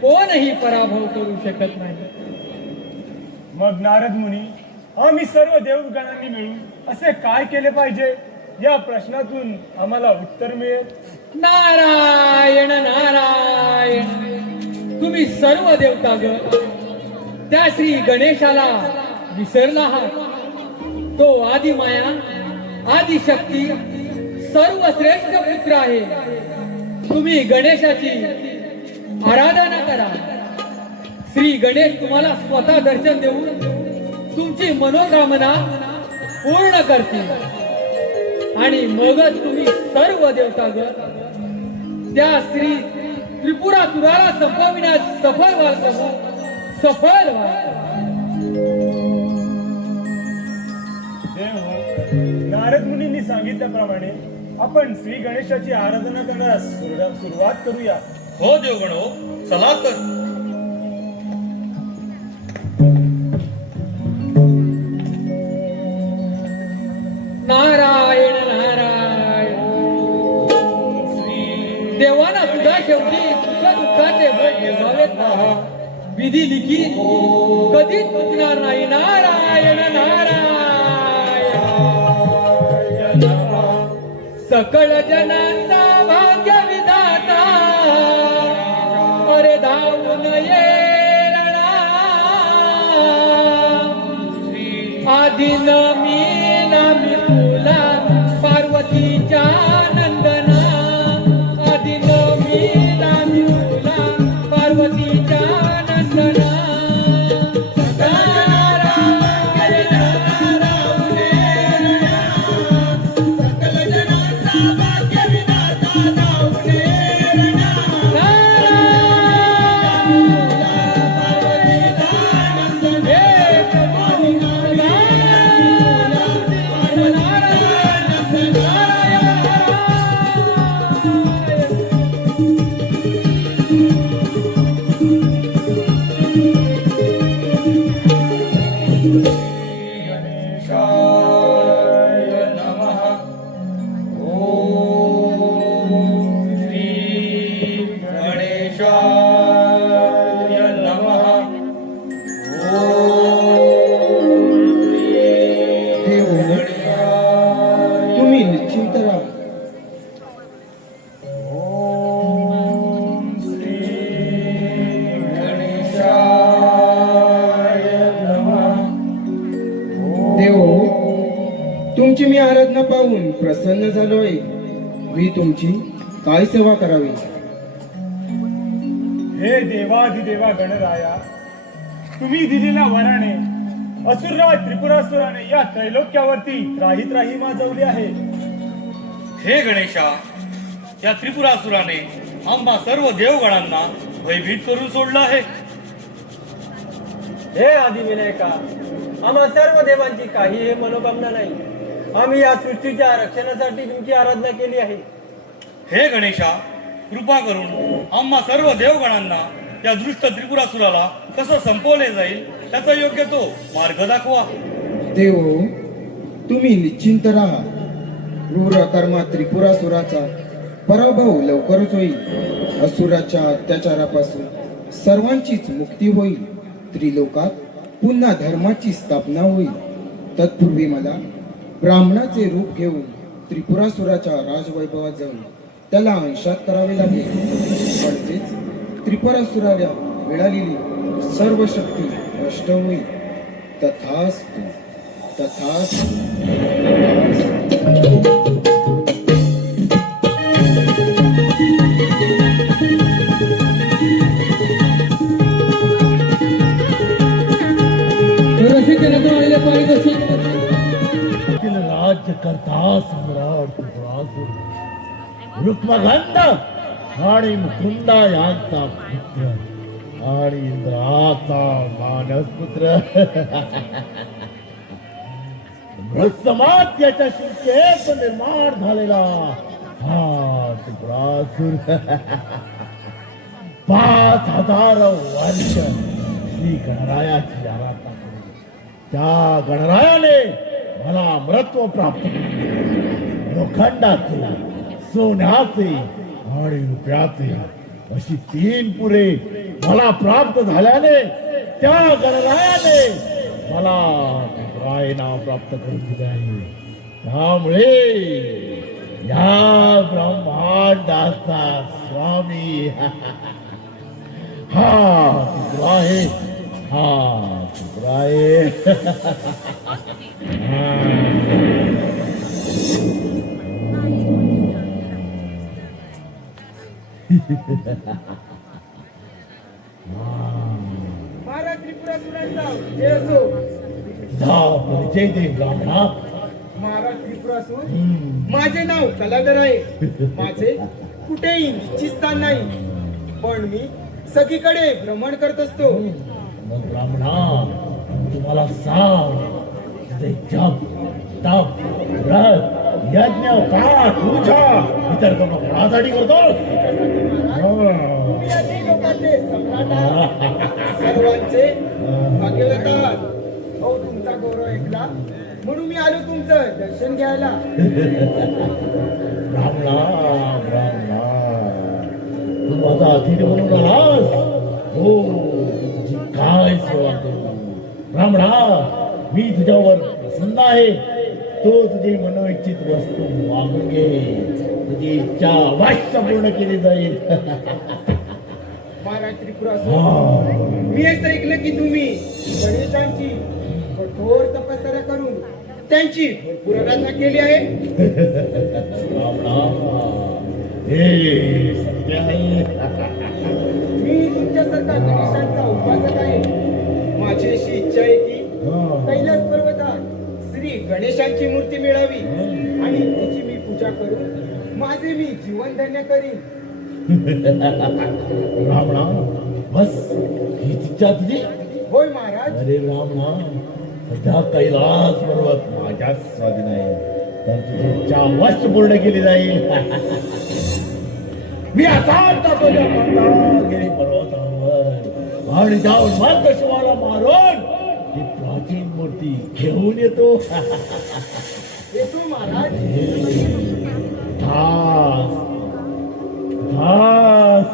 कोणही पराभव करू शकत नाही. मग नारद मुनी, आम्ही सर्व देवगणांनी मिळून असे काय केले पाहिजे? या प्रश्नातून आम्हाला उत्तर मिळेल. नारायण नारायण. तुम्ही सर्व देवतागण त्या श्री गणेशाला विसरला आहात. तो आदिमाया आदिशक्ती सर्वश्रेष्ठ पुत्र आहे. तुम्ही गणेशाची आराधना करा. श्री गणेश तुम्हाला स्वतः दर्शन देऊन तुमची मनोकामना पूर्ण करतील आणि मगच तुम्ही सर्व देवतागण त्या श्री त्रिपुरासुराला संपविण्यास सफल व्हाल प्रभू, सफल व्हाल. देव हो, नारद मुनींनी सांगितल्याप्रमाणे आपण श्री गणेशाची आराधना करण्यास सुरुवात करूया. हो देवगण हो, चला तर. नारायण नारायण. देवाना सुद्धा शेवटी सुख दुःखाचे भोग भोगावेत ना. विधी लिखित कधीच चुकणार नाही. नारायण नारायण. सकळ जनांचा भाग्य विधाता अरे धावून ये रणा. आधी मी नामी तुला पार्वतीच्या नंदना. आधी मी नामी तुला पार्वतीच्या नंदना. तुम्ही निश्चिंत राहा. देव, तुमची मी आराधना पाहून प्रसन्न झालोय. मी तुमची काय सेवा करावी? हे देवाधिदेवा गणराया, तुम्ही दिलेल्या वराने असुरराज त्रिपुरासुराने या त्रैलोक्यावरती त्राही माजवली आहे. हे गणेशा, या त्रिपुरासुराने आम्हा सर्व देवगणांना भयभीत करून सोडलं आहे. हे आदिविनायका, आम्हा सर्व देवांची काही मनोकामना नाही. आम्ही या सृष्टीच्या रक्षणासाठी तुमची आराधना केली आहे. हे गणेशा, कृपा करून आम्हा सर्व देवगणांना या दृष्ट त्रिपुरासुराला कसं संपवले जाईल त्याचा योग्य तो मार्ग दाखवा. देव, तुम्ही निश्चिंत राहा. क्रूर कर्मा त्रिपुरासुराचा पराभव लवकरच होईल. असुराच्या अत्याचारापासून सर्वांचीच मुक्ती होईल. त्रिलोकात पुन्हा धर्माची स्थापना होईल. तत्पूर्वी मला ब्राह्मणाचे रूप घेऊन त्रिपुरासुराच्या राजवैभवात जाऊन त्याला अंशात करावे लागेल. म्हणजेच त्रिपुरासुराला मिळालेली सर्व शक्ती नष्ट होईल. तथास्तु. तथाच. रसिक जनातून आलेले पारितोषिक राज्य करता सम्राट त्रिपुरासुर रुक्मगंध आणि मुकुंदा यांचा पुत्र आणि इंद्राचा मानस पुत्र समात्याच्या शिंकेत निर्माण झालेला हा त्रिपुरासुर 5000 वर्ष श्री गणरायाची आराधना करून त्या गणरायाने मला अमरत्व प्राप्त केले. लोखंडाचे, सोन्याचे आणि रुपयाचे अशी 3 पुरे मला प्राप्त झाल्याने त्या गणरायाने मला राय नाव प्राप्त करून दिले आहे. त्यामुळे या ब्रह्मांडाचा स्वामी हा तुझा आहे, हा तुझा आहे. महाराज त्रिपुरासुरांचा जय असो. परिचय दे ब्राह्मणा. महाराज त्रिपुरासुर, माझे नाव कलाधर आहे. माझे कुठेही निश्चित स्थान नाही, पण मी सगळीकडे भ्रमण करत असतो. मग ब्राह्मणा, तुम्हाला सांग, तुझे जप तप व्रत यज्ञ पाठ पूजा इतर कर्म कोणासाठी करतो? तुम्ही अनेक लोकांचे सम्राट आहात, सर्वांचे भाग्यवंत. हो, तुमचा गौरव ऐकला म्हणून मी आलो तुमचं दर्शन घ्यायला. ब्राह्मणा, ब्राह्मणा, तू माझा अतिथी म्हणून आलास. हो, तुझी काय सेवा करू? ब्राह्मणा, मी तुझ्यावर प्रसन्न आहे. तो तुझी मनोइच्छित वस्तू मागून घे. तुझी इच्छा अवश्य पूर्ण केली जाईल. महाराज त्रिपुरासुर, मी असं ऐकलं की तुम्ही गणेशांची कठोर तपस्या करून त्यांची भरपूर आराधना केली आहे. ब्राह्मणा, हे सत्य आहे. मी तुमच्यासारखा गणेशांचा उपासक आहे. माझी अशी इच्छा आहे की कैलास पर्वतात श्री गणेशांची मूर्ती मिळावी आणि तिची मी पूजा करून माझे मी जीवन धन्य करीन. ब्राह्मणा, बस ही इच्छा तुझी? होय महाराज. अरे ब्राह्मणा, सध्या कैलास पर्वत माझ्याच स्वाधीन आहे, तर तुझी इच्छा अवश्य पूर्ण केली जाईल. मी असाच जातो त्या मंदारगिरी पर्वतावर आणि जाऊन मंद शिवाला मारून ती प्राचीन मूर्ती घेऊन येतो. येतो महाराज. धास धास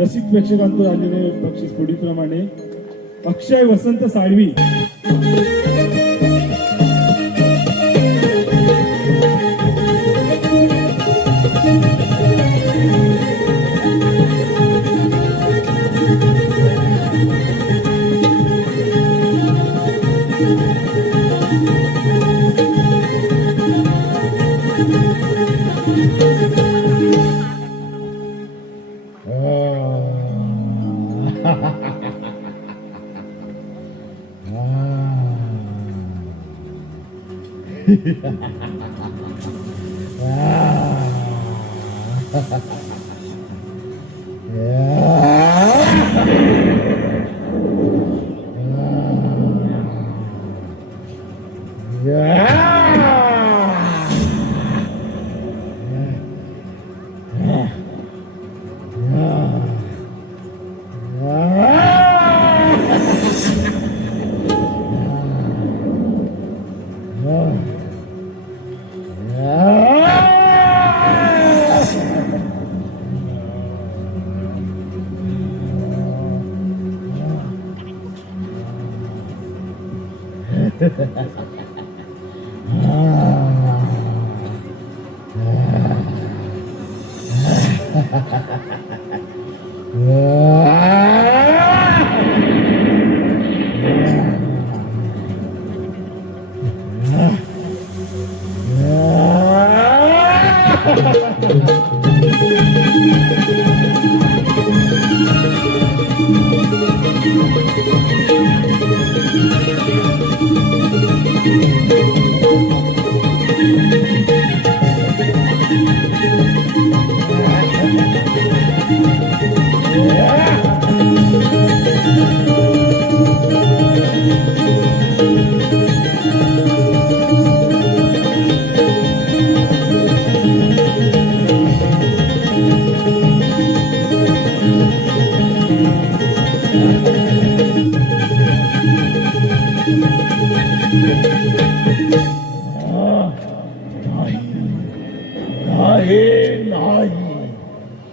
रसिक प्रेक्षकांतून आलेले बक्षीस पुढीलप्रमाणे. अक्षय वसंत साळवी,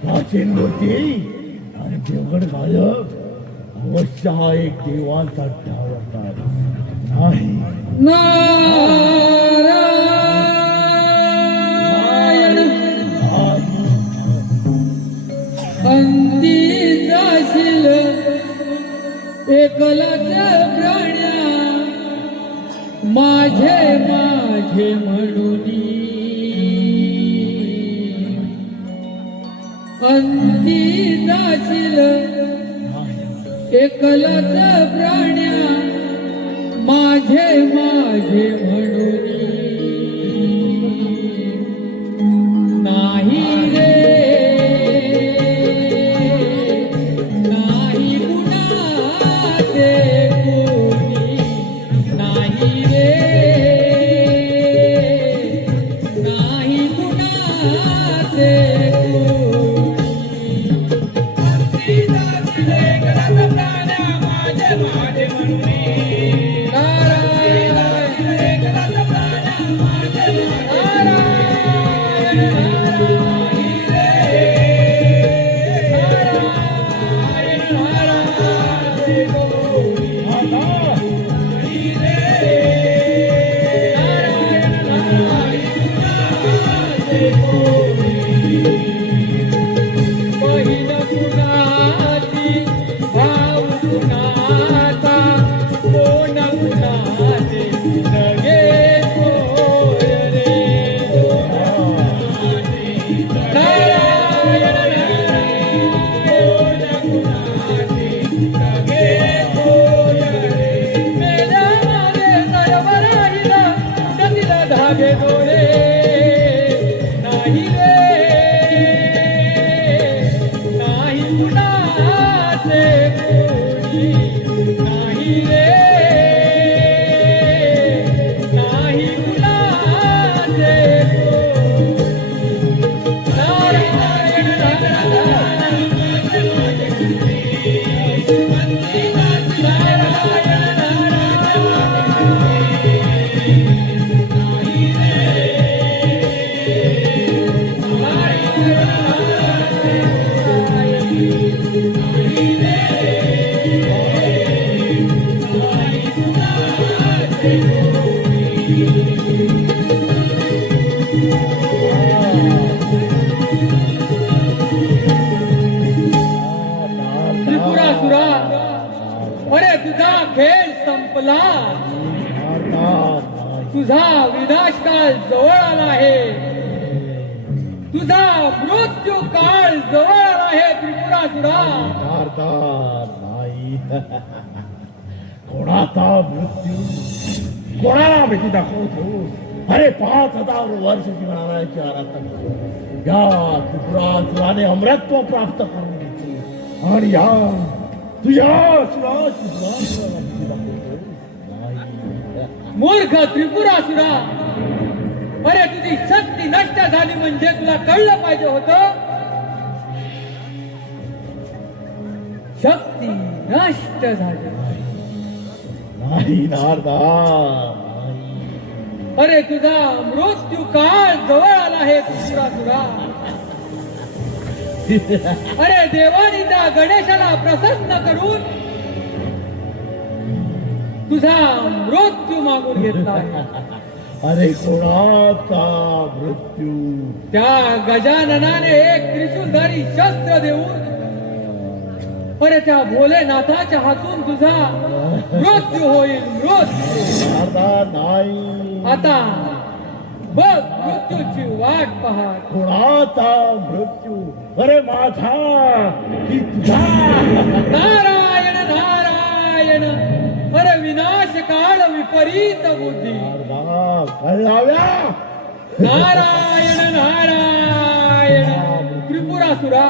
प्राचीन मूर्ती आणि देवगड गायब अवश्य हा एक देवांचा ठाव असणार नाही. नारायण अंती जाशील एकलाच प्राण्या माझे माझे म्हणून अंती जाशील एकलाच प्राण्या माझे माझे म्हणून नाही रे नाही कुणाचे कोणी नाही रे नाही कुणाचे त्रिपुरासुरा अरे तुझा खेळ संपला तुझा विनाश काळ जवळ आला आहे तुझा मृत्यू काळ जवळ आला आहे त्रिपुरासुरा नाही कोणाचा मृत्यू कोणाला भीती दाखवतो अरे 5000 वर्ष जिंकणाऱ्याची आराधना या त्रिपुरासुराने अमरत्व प्राप्त करून घेतली आणि या तुझ्या असुराची भीती दाखवतो नाही मूर्ख त्रिपुरासुरा अरे तुझी शक्ती नष्ट झाली म्हणजे तुला कळलं पाहिजे होतं शक्ती नष्ट झाली नाही नारदा अरे तुझा मृत्यू काळ जवळ आला आहे त्रिपुरासुरा. अरे देवानी त्या गणेशाला प्रसन्न करून तुझा मृत्यू मागून घेतला आहे. अरे कोणाचा मृत्यू? त्या गजाननाने एक त्रिशूलधारी शस्त्र देऊन अरे त्या भोलेनाथाच्या हातून तुझा मृत्यू होईल. मृत्यू आता नाही. आता बघ मृत्यूची वाट पहा. कोणाचा मृत्यू? अरे माझा की तुझा? नारायण नारायण. अरे विनाश काळ विपरीत बुद्धी. कळलाव्या. नारायण नारायण. त्रिपुरासुरा,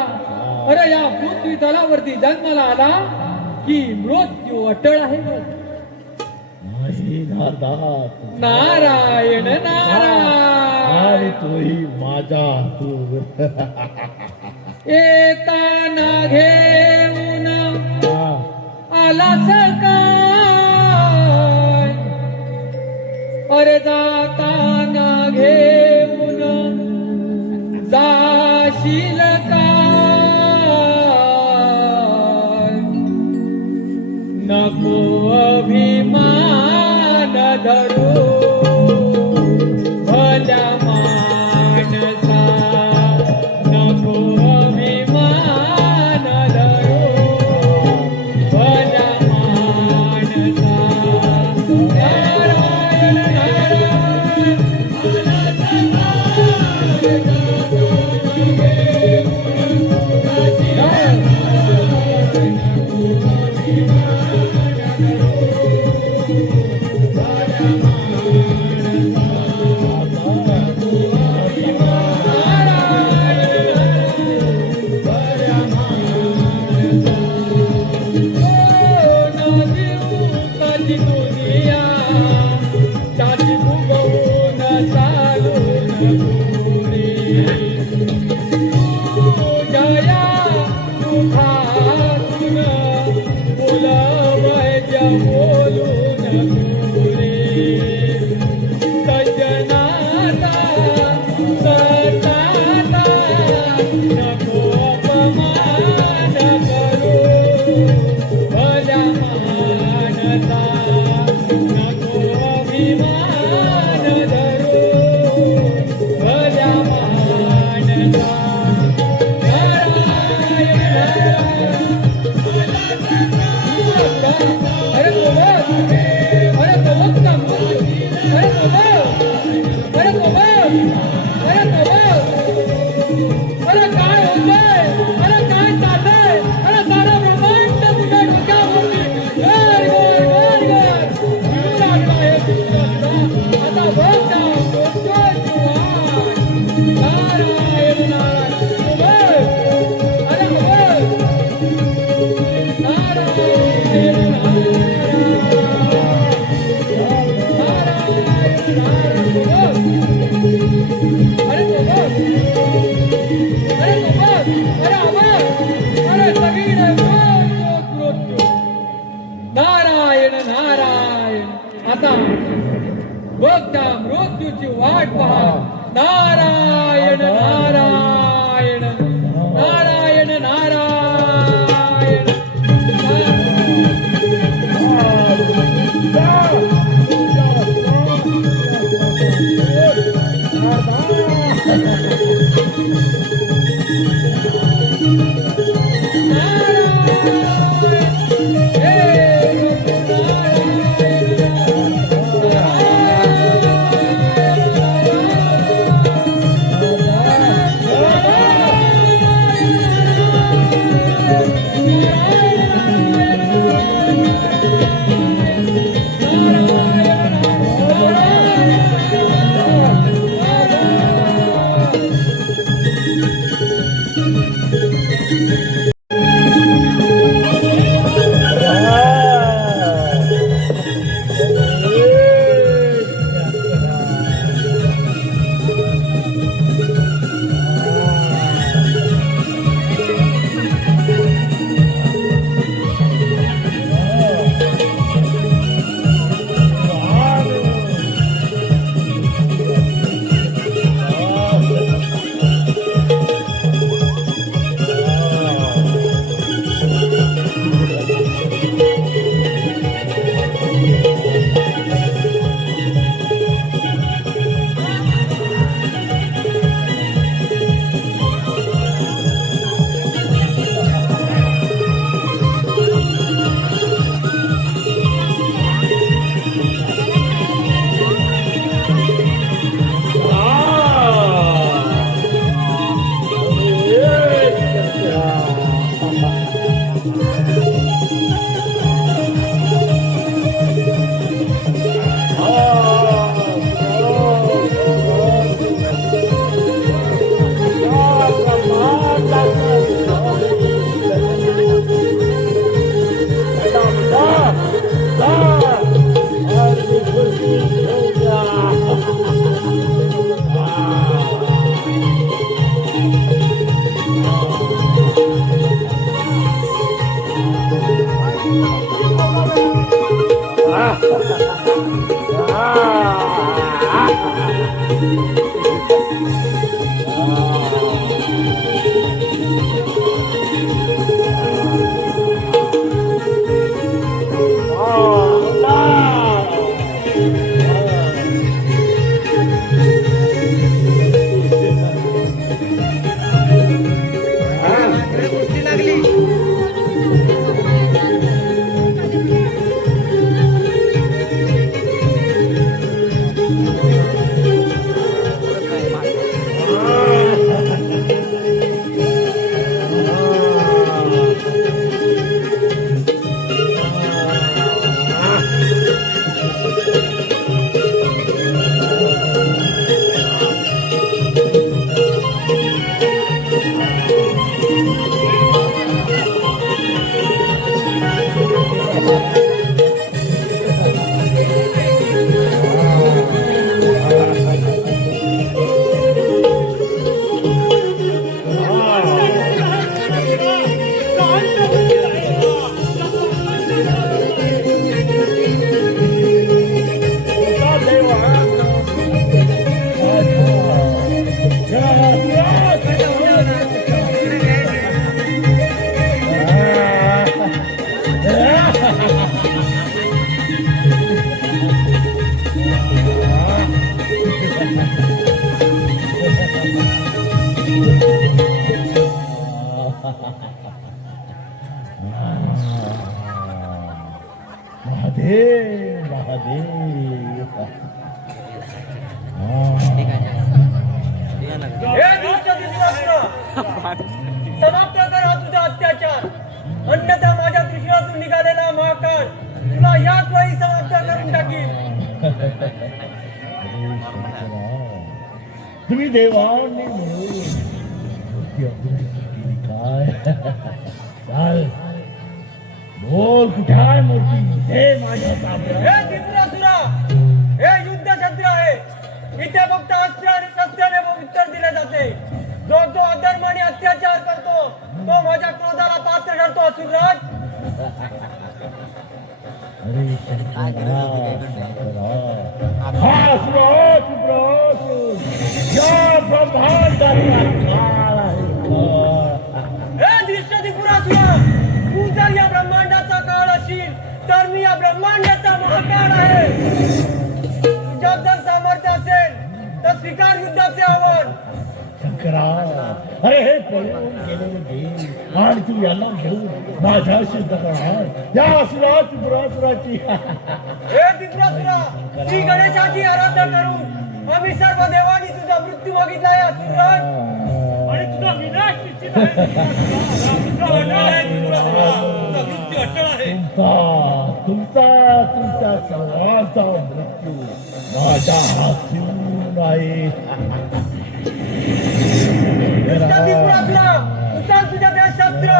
अरे या पृथ्वी तलावरती जन्माला आला की मृत्यू अटळ आहे. नाही दादा. नारायण नारायण. आणि तोही माझा हातून. येताना घेऊन आला सकाळ. अरे जाताना घेऊन जाशील काय. नको अभिमान धरू भल्या माणसा. नको अभिमान धरू भल्या माणसा. नारायण नारायण नारायण. आता बघ त्या मृत्यूची वाट पहा. नारायण नारायण. नारायण नारायण. महादेव महादेव हे दुष्ट त्रिपुरासुरा, समाप्त कर हा तुझा अत्याचार. अन्यथा माझ्या त्रिशूळातून निघालेला महाकाळ तुला याच वेळी समाप्त करून टाकील. तुम्ही देवांनी म्हणून ती अदृष्ट केली काय? चाल बोल, कुठे आहे मूर्ती? हे माझ्या ताब्यात. हे त्रिपुरासुरा, हे युद्ध क्षेत्र आहे. इथे फक्त अस्त्र आणि शस्त्राने उत्तर दिले जाते. जो जो अधर्म आणि अत्याचार करतो तो माझ्या क्रोधाला पात्र ठरतो. असुरराज, अरे शंकरा, शंकरा, हा असुराच ब्रह्म, या ब्रह्मांडाचा काळ आहे, काळ. हे दृश्य त्रिपुरासुरा, तू जर या ब्रह्मांडाचा काळ असशील तर मी या ब्रह्मांडाचा महाकाळ आहे. तुझ्यात जर सामर्थ्य असेल तर स्वीकार युद्धाचे आव्हान. शंकरा, अरे हे पळून गेलेले देव आणि तू याला घेऊन माझ्याशी दगड या असुराची दुरासुराची. हे त्रिपुरासुरा, श्री गणेशाची आराधना करून आम्ही सर्व देवांनी तुझा मृत्यू मागितला आहे. असुरराज, आणि तुझा विनाश निश्चित आहे. तुझा अटळ आहे त्रिपुरासुरा, तुझा मृत्यू अटळ आहे. तुमच्या सर्वांचा मृत्यू माझ्या हातून आहे. दुष्ट त्रिपुरासुरा, उचल तुझ्या देशशास्त्र,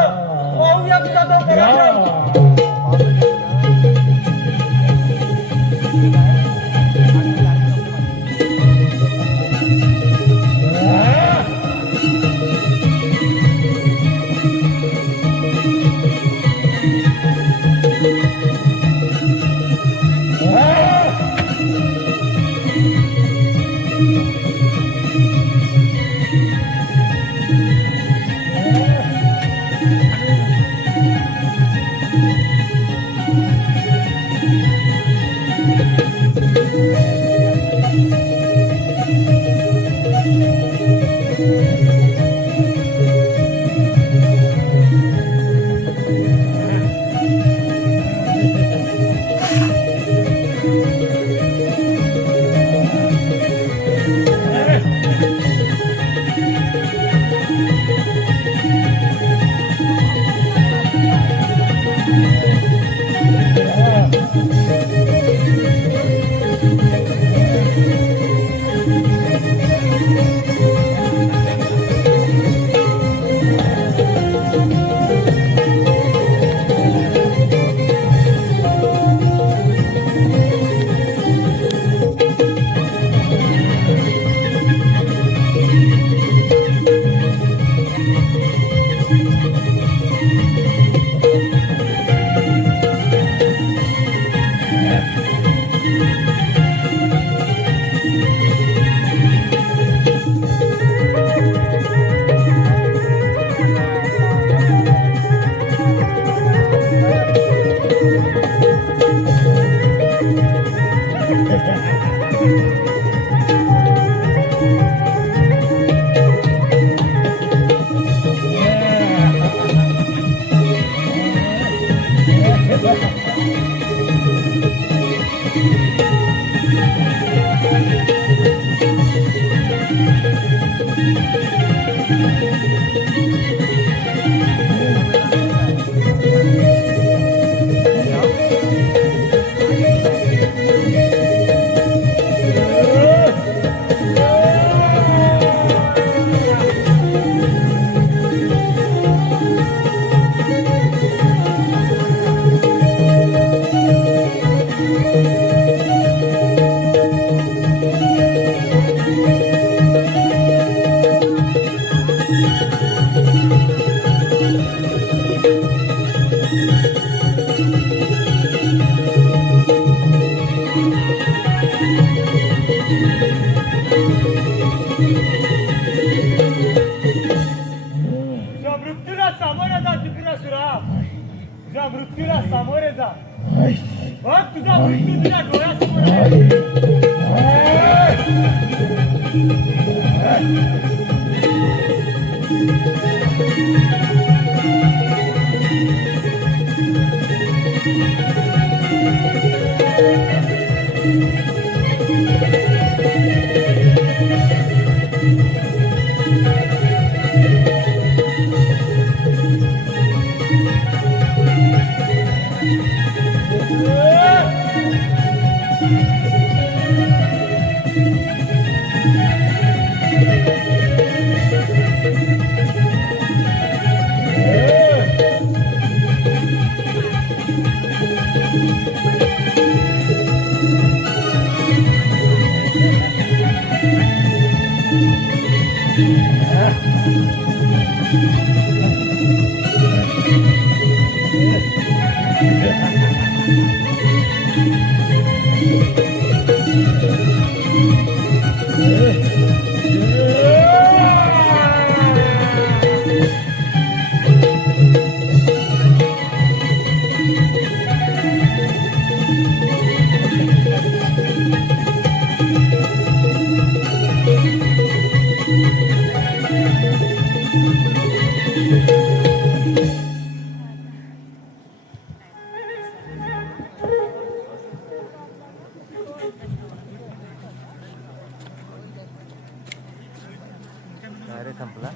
पाहूया तुझा तो पराक्रम. मृत्यूला सामोरे जा. बघ तुझा मृत्यू तुझ्या डोळ्यासमोर आहे. संपला